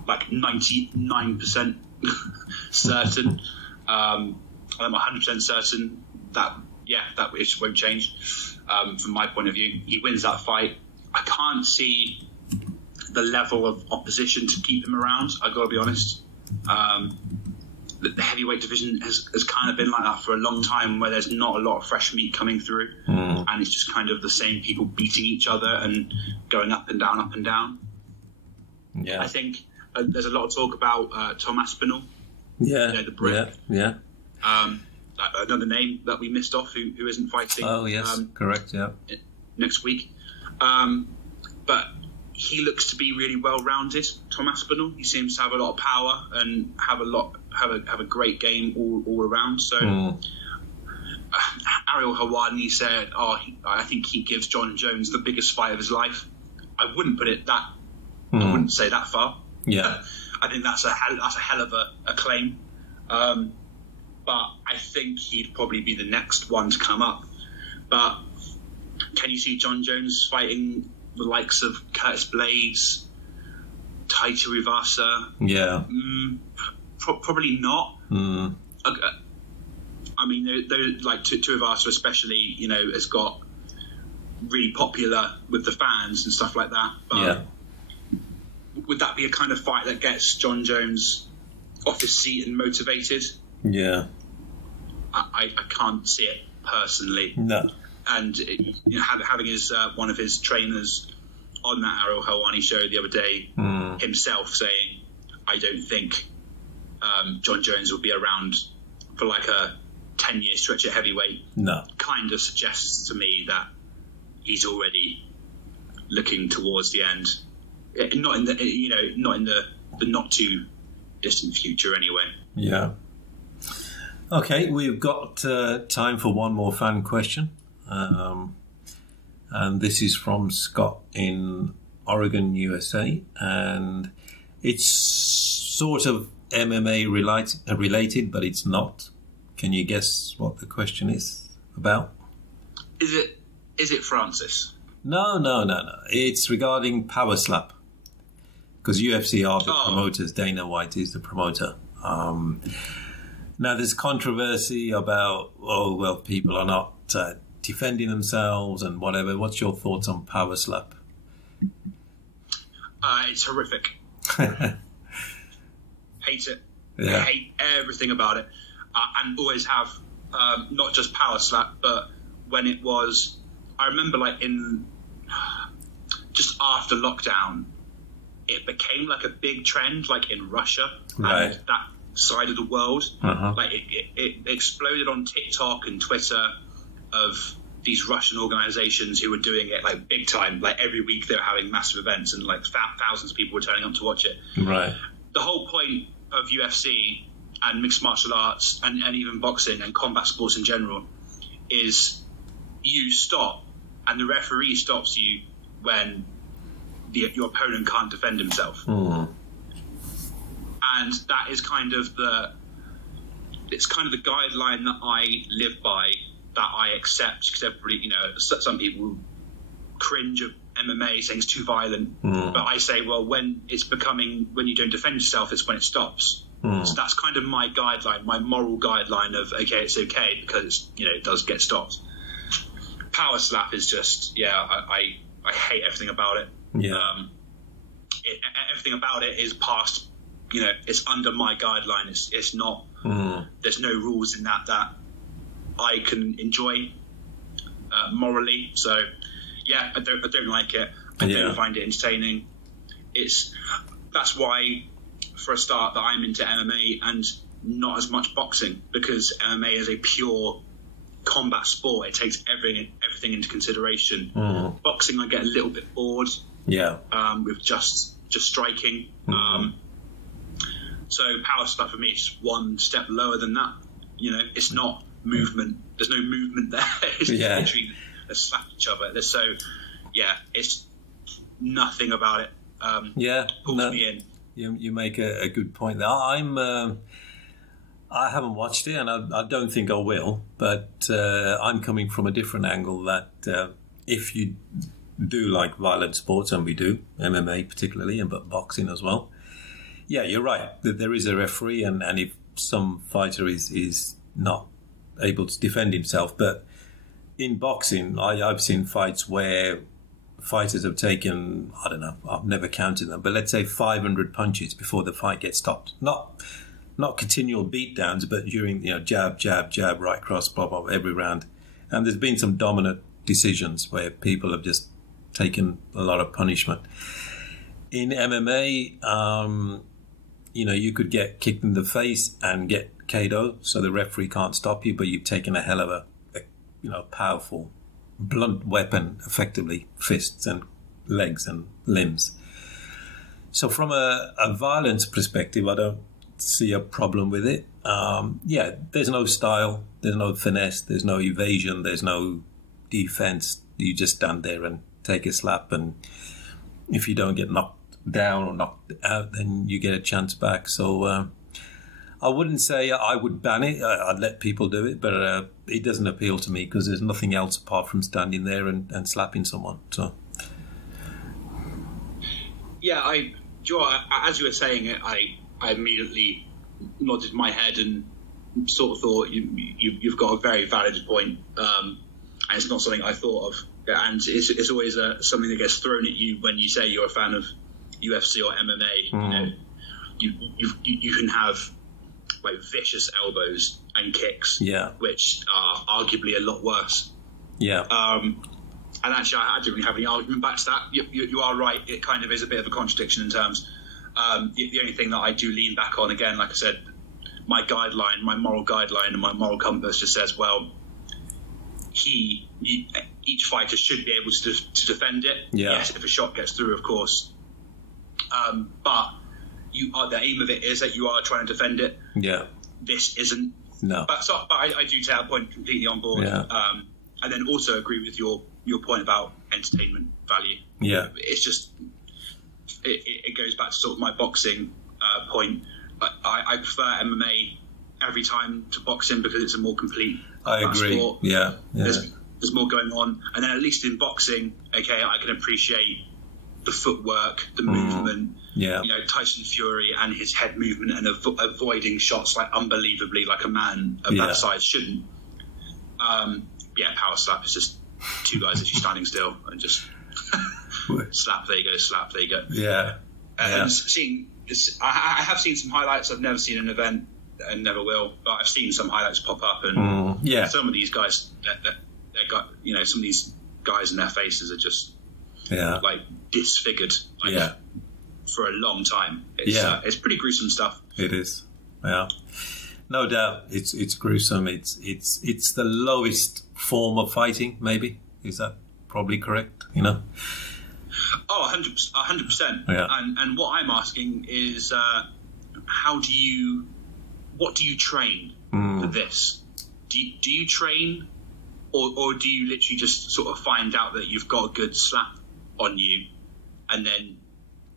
Like 99% certain. I'm 100% certain that it won't change. From my point of view, he wins that fight. I can't see the level of opposition to keep him around. I've got to be honest. The heavyweight division has kind of been like that for a long time, where there's not a lot of fresh meat coming through, and it's just kind of the same people beating each other and going up and down. Yeah, I think there's a lot of talk about Tom Aspinall. Yeah, the Brit. Yeah. Another name that we missed off who isn't fighting. Oh yes, correct. Yeah, next week. But he looks to be really well-rounded, Tom Aspinall. He seems to have a lot of power and have a great game all around. So Ariel Helwani said, I think he gives John Jones the biggest fight of his life. I wouldn't put it that. I wouldn't say that far. Yeah, I think that's a hell of a claim. But I think he'd probably be the next one to come up. But can you see John Jones fighting the likes of Curtis Blades, Tai Tuivasa? Yeah. Probably not. I mean, those like Tuivasa especially, has got really popular with the fans and stuff like that. But would that be a kind of fight that gets John Jones off his seat and motivated? Yeah. I can't see it personally. No. And having his one of his trainers on that Ariel Helwani show the other day himself saying, I don't think John Jones will be around for like a 10-year stretch at heavyweight. No. Kind of suggests to me that he's already looking towards the end. Not in the not too distant future anyway. Yeah. Okay, we've got time for one more fan question. And this is from Scott in Oregon, USA. And it's sort of MMA related, but it's not. Can you guess what the question is about? Is it Francis? No. It's regarding Power Slap. Because UFC are the promoters. Dana White is the promoter. Now, there's controversy about, people are not defending themselves and whatever. What's your thoughts on Power Slap? It's horrific. Hate it. Yeah. I hate everything about it. And always have, not just Power Slap, but when it was, I remember like just after lockdown, it became like a big trend, like in Russia and that side of the world. Like it exploded on TikTok and Twitter of these Russian organizations who were doing it like big time. Like every week they were having massive events and like thousands of people were turning up to watch it. Right. The whole point of UFC and mixed martial arts and even boxing and combat sports in general is you stop and the referee stops you when your opponent can't defend himself. And that is kind of the guideline that I live by, that I accept, because everybody, some people cringe at MMA saying it's too violent, but I say, well, when you don't defend yourself, it's when it stops. So that's kind of my guideline, my moral guideline of, okay, it's okay because it does get stopped. Power Slap is just, I hate everything about it. Yeah. Everything about it is past, it's under my guideline. It's not, there's no rules in that I can enjoy morally. So, I don't like it. I don't find it entertaining. That's why, for a start, that I'm into MMA and not as much boxing, because MMA is a pure combat sport. It takes everything into consideration. Boxing, I get a little bit bored. With just striking. So Power Slap for me is just one step lower than that. It's not movement. There's no movement there. It's literally they slap each other. It's nothing about it. Pulls me in. You make a good point there. I haven't watched it, and I don't think I will. But I'm coming from a different angle. That if you do like violent sports, and we do, MMA particularly, but boxing as well. Yeah, you're right. That there is a referee, and if some fighter is not able to defend himself, but in boxing, I've seen fights where fighters have taken, I don't know, I've never counted them, but let's say 500 punches before the fight gets stopped. Not continual beatdowns, but during, jab, jab, jab, right cross, blah, blah, every round. And there's been some dominant decisions where people have just taken a lot of punishment. In MMA, you could get kicked in the face and get KO, so the referee can't stop you, but you've taken a hell of a powerful, blunt weapon, effectively, fists and legs and limbs. So from a violence perspective, I don't see a problem with it. There's no style, there's no finesse, there's no evasion, there's no defense. You just stand there and take a slap, and if you don't get knocked down or knocked out, then you get a chance back. So I wouldn't say I would ban it. I'd let people do it, but it doesn't appeal to me because there's nothing else apart from standing there and slapping someone. So yeah, Joe, as you were saying it, I immediately nodded my head and sort of thought you've got a very valid point, and it's not something I thought of. And it's always something that gets thrown at you when you say you're a fan of UFC or MMA. You can have like vicious elbows and kicks, which are arguably a lot worse. And actually, I didn't really have any argument back to that. You are right. It kind of is a bit of a contradiction in terms. The only thing that I do lean back on, again, like I said, my moral guideline and my moral compass just says, well, each fighter should be able to defend it. Yes, if a shot gets through, of course. But the aim of it is that you are trying to defend it. This isn't. No. But I do take that point completely on board. And then also agree with your point about entertainment value. It's just it goes back to sort of my boxing point. I prefer MMA every time to boxing because it's a more complete sport. There's more going on, and then at least in boxing, okay, I can appreciate the footwork, the movement. Tyson Fury and his head movement and avoiding shots like unbelievably, like a man of that size shouldn't. Power slap is just two guys actually standing still and just slap, there you go, slap, there you go. I have seen some highlights. I've never seen an event and never will, but I've seen some highlights pop up, and some of these guys, they got, some of these guys and their faces are just like disfigured for a long time. It's pretty gruesome stuff. It is. No doubt, it's gruesome. It's the lowest form of fighting. Maybe, is that probably correct? 100%. And what I'm asking is, what do you train for this? Do you train, or do you literally just sort of find out that you've got a good slap on you, and then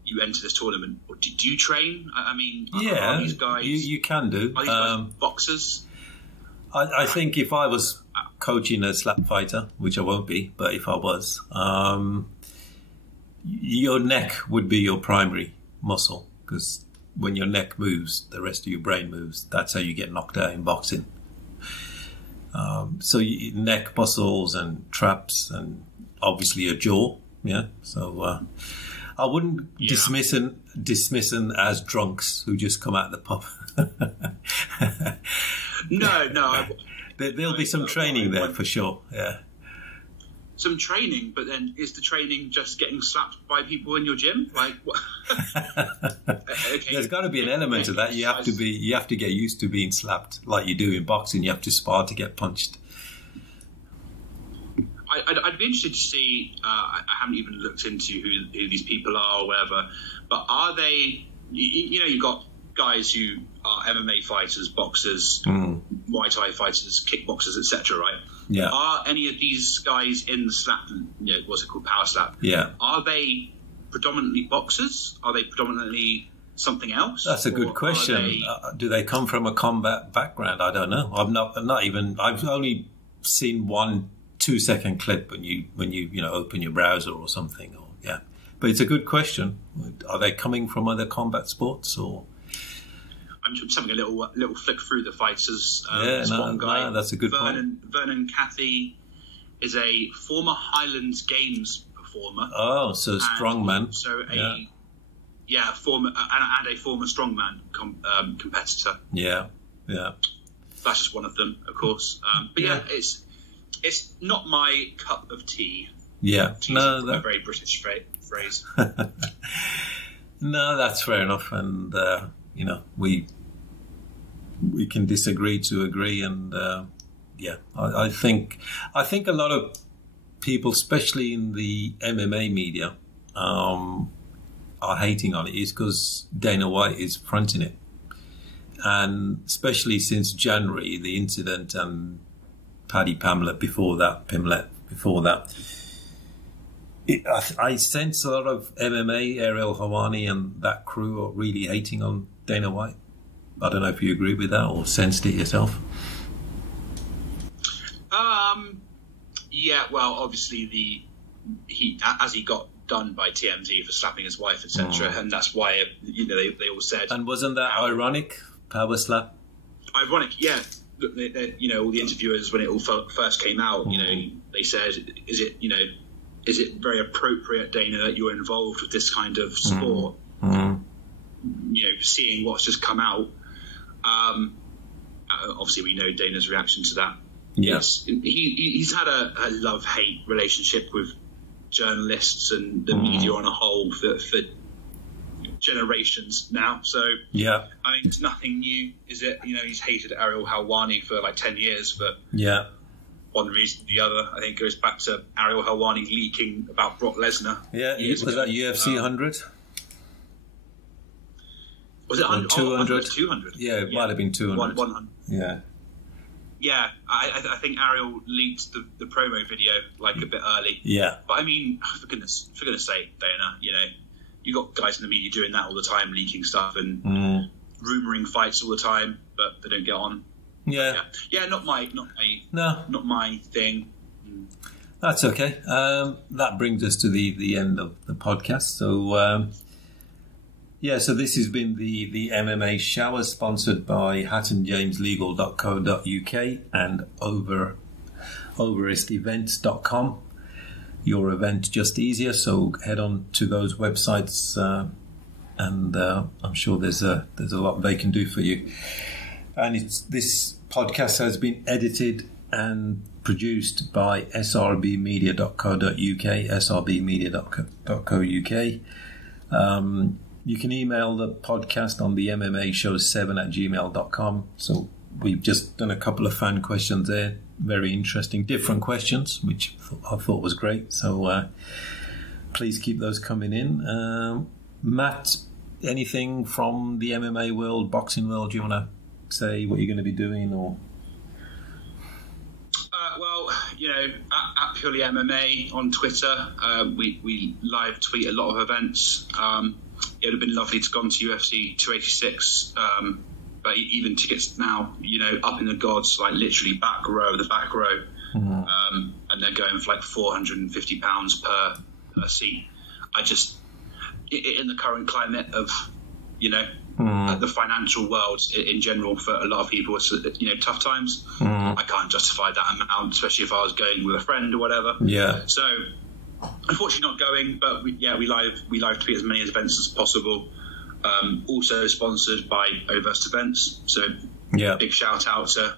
you enter this tournament? Or do you train? I mean, are these guys? You can do. Are these guys boxers? I think if I was coaching a slap fighter, which I won't be, but if I was, your neck would be your primary muscle, because when your neck moves, the rest of your brain moves. That's how you get knocked out in boxing. So neck muscles and traps, and obviously your jaw. So I wouldn't dismiss them as drunks who just come out of the pub. No. There'll be some training there for sure. Some training, but then is the training just getting slapped by people in your gym? Like, what? There's got to be an element of that. You have to get used to being slapped, like you do in boxing. You have to spar to get punched. I'd be interested to see. I haven't even looked into who these people are or whatever. But are they? You've got guys who are MMA fighters, boxers, Muay Thai fighters, kickboxers, etc. Right? Yeah. Are any of these guys in the slap? What's it called? Power slap. Yeah. Are they predominantly boxers? Are they predominantly something else? That's a good question. Do they come from a combat background? I don't know. I've only seen 1 2-second clip when you open your browser or something. But it's a good question. Are they coming from other combat sports or? I'm just having a little flick through the fighters. Guy, that's a good point. Vernon Cathy is a former Highlands Games performer. Oh, so strongman. So a former strongman competitor. Yeah. That's just one of them, of course. It's not my cup of tea. Yeah, that's a very British phrase. No, that's fair enough, and we can disagree to agree, and I think a lot of people, especially in the MMA media, are hating on it is because Dana White is fronting it, and especially since January, the incident and Paddy Pimblett before that. I sense a lot of MMA, Ariel Helwani and that crew are really hating on Dana White. I don't know if you agree with that or sensed it yourself. Yeah, well, obviously he got done by TMZ for slapping his wife, etc., and that's why they all said. And wasn't that ironic? Power slap. Ironic, yeah. All the interviewers when it all first came out, they said, is it very appropriate, Dana, that you're involved with this kind of sport? Seeing what's just come out. Obviously, we know Dana's reaction to that. Yes, he's had a love-hate relationship with journalists and the media on a whole for generations now. So I mean, it's nothing new, is it? He's hated Ariel Helwani for like 10 years, but one reason or the other, I think, goes back to Ariel Helwani leaking about Brock Lesnar. Yeah, was that UFC 100? Was it 100? 200? 200. Yeah, it might have been 200. 100. Yeah. Yeah, I think Ariel leaked the promo video like a bit early. Yeah. But I mean, for goodness sake, Dana, you got guys in the media doing that all the time, leaking stuff and rumouring fights all the time, but they don't get on. Yeah, not my thing. That's okay. That brings us to the end of the podcast. So so this has been the MMA Shower, sponsored by hattonjameslegal.co.uk and overestevents.com. Your event just easier. So head on to those websites, and I'm sure there's a lot they can do for you. And this podcast has been edited and produced by SRBmedia.co.uk, SRBmedia.co.uk. You can email the podcast on the MMA Show 7@gmail.com. So we've just done a couple of fan questions there. Very interesting, different questions, which I thought was great. So please keep those coming in. Matt, anything from the MMA world, boxing world, do you want to say what you're going to be doing? Or at Purely MMA on Twitter, we live tweet a lot of events. It would have been lovely to go on to UFC 286, but even tickets now, up in the gods, like literally the back row, and they're going for like £450 per seat. In the current climate of, the financial world in general, for a lot of people, it's tough times. I can't justify that amount, especially if I was going with a friend or whatever. Yeah. So unfortunately not going, but we live tweet as many events as possible. Also sponsored by Ovest Events. So big shout out to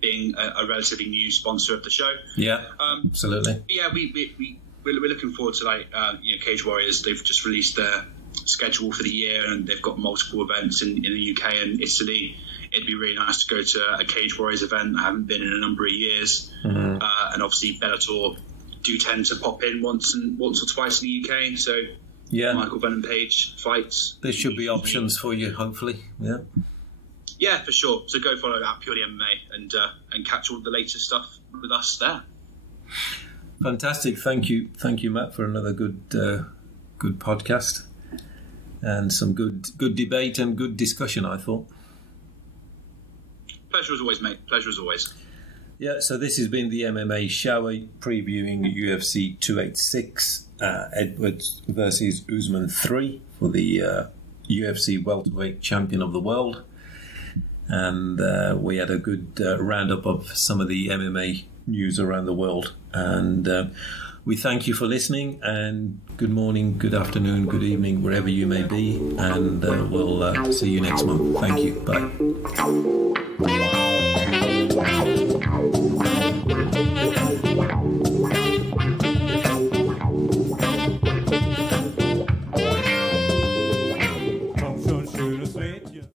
being a relatively new sponsor of the show. Yeah, absolutely. Yeah, we're looking forward to Cage Warriors. They've just released their schedule for the year, and they've got multiple events in the UK and Italy. It'd be really nice to go to a Cage Warriors event. I haven't been in a number of years, and obviously Bellator do tend to pop in once or twice in the UK. So Michael Venom Page fights. There should be options for you, hopefully. Yeah, for sure. So go follow at Purely MMA and catch all the latest stuff with us there. Fantastic. Thank you, Matt, for another good good podcast and some good debate and good discussion, I thought. Pleasure as always, mate. Pleasure as always. Yeah, so this has been the MMA Shower previewing UFC 286, Edwards versus Usman 3 for the UFC welterweight champion of the world. And we had a good roundup of some of the MMA news around the world. And we thank you for listening, and good morning, good afternoon, good evening, wherever you may be. And we'll see you next month. Thank you. Bye.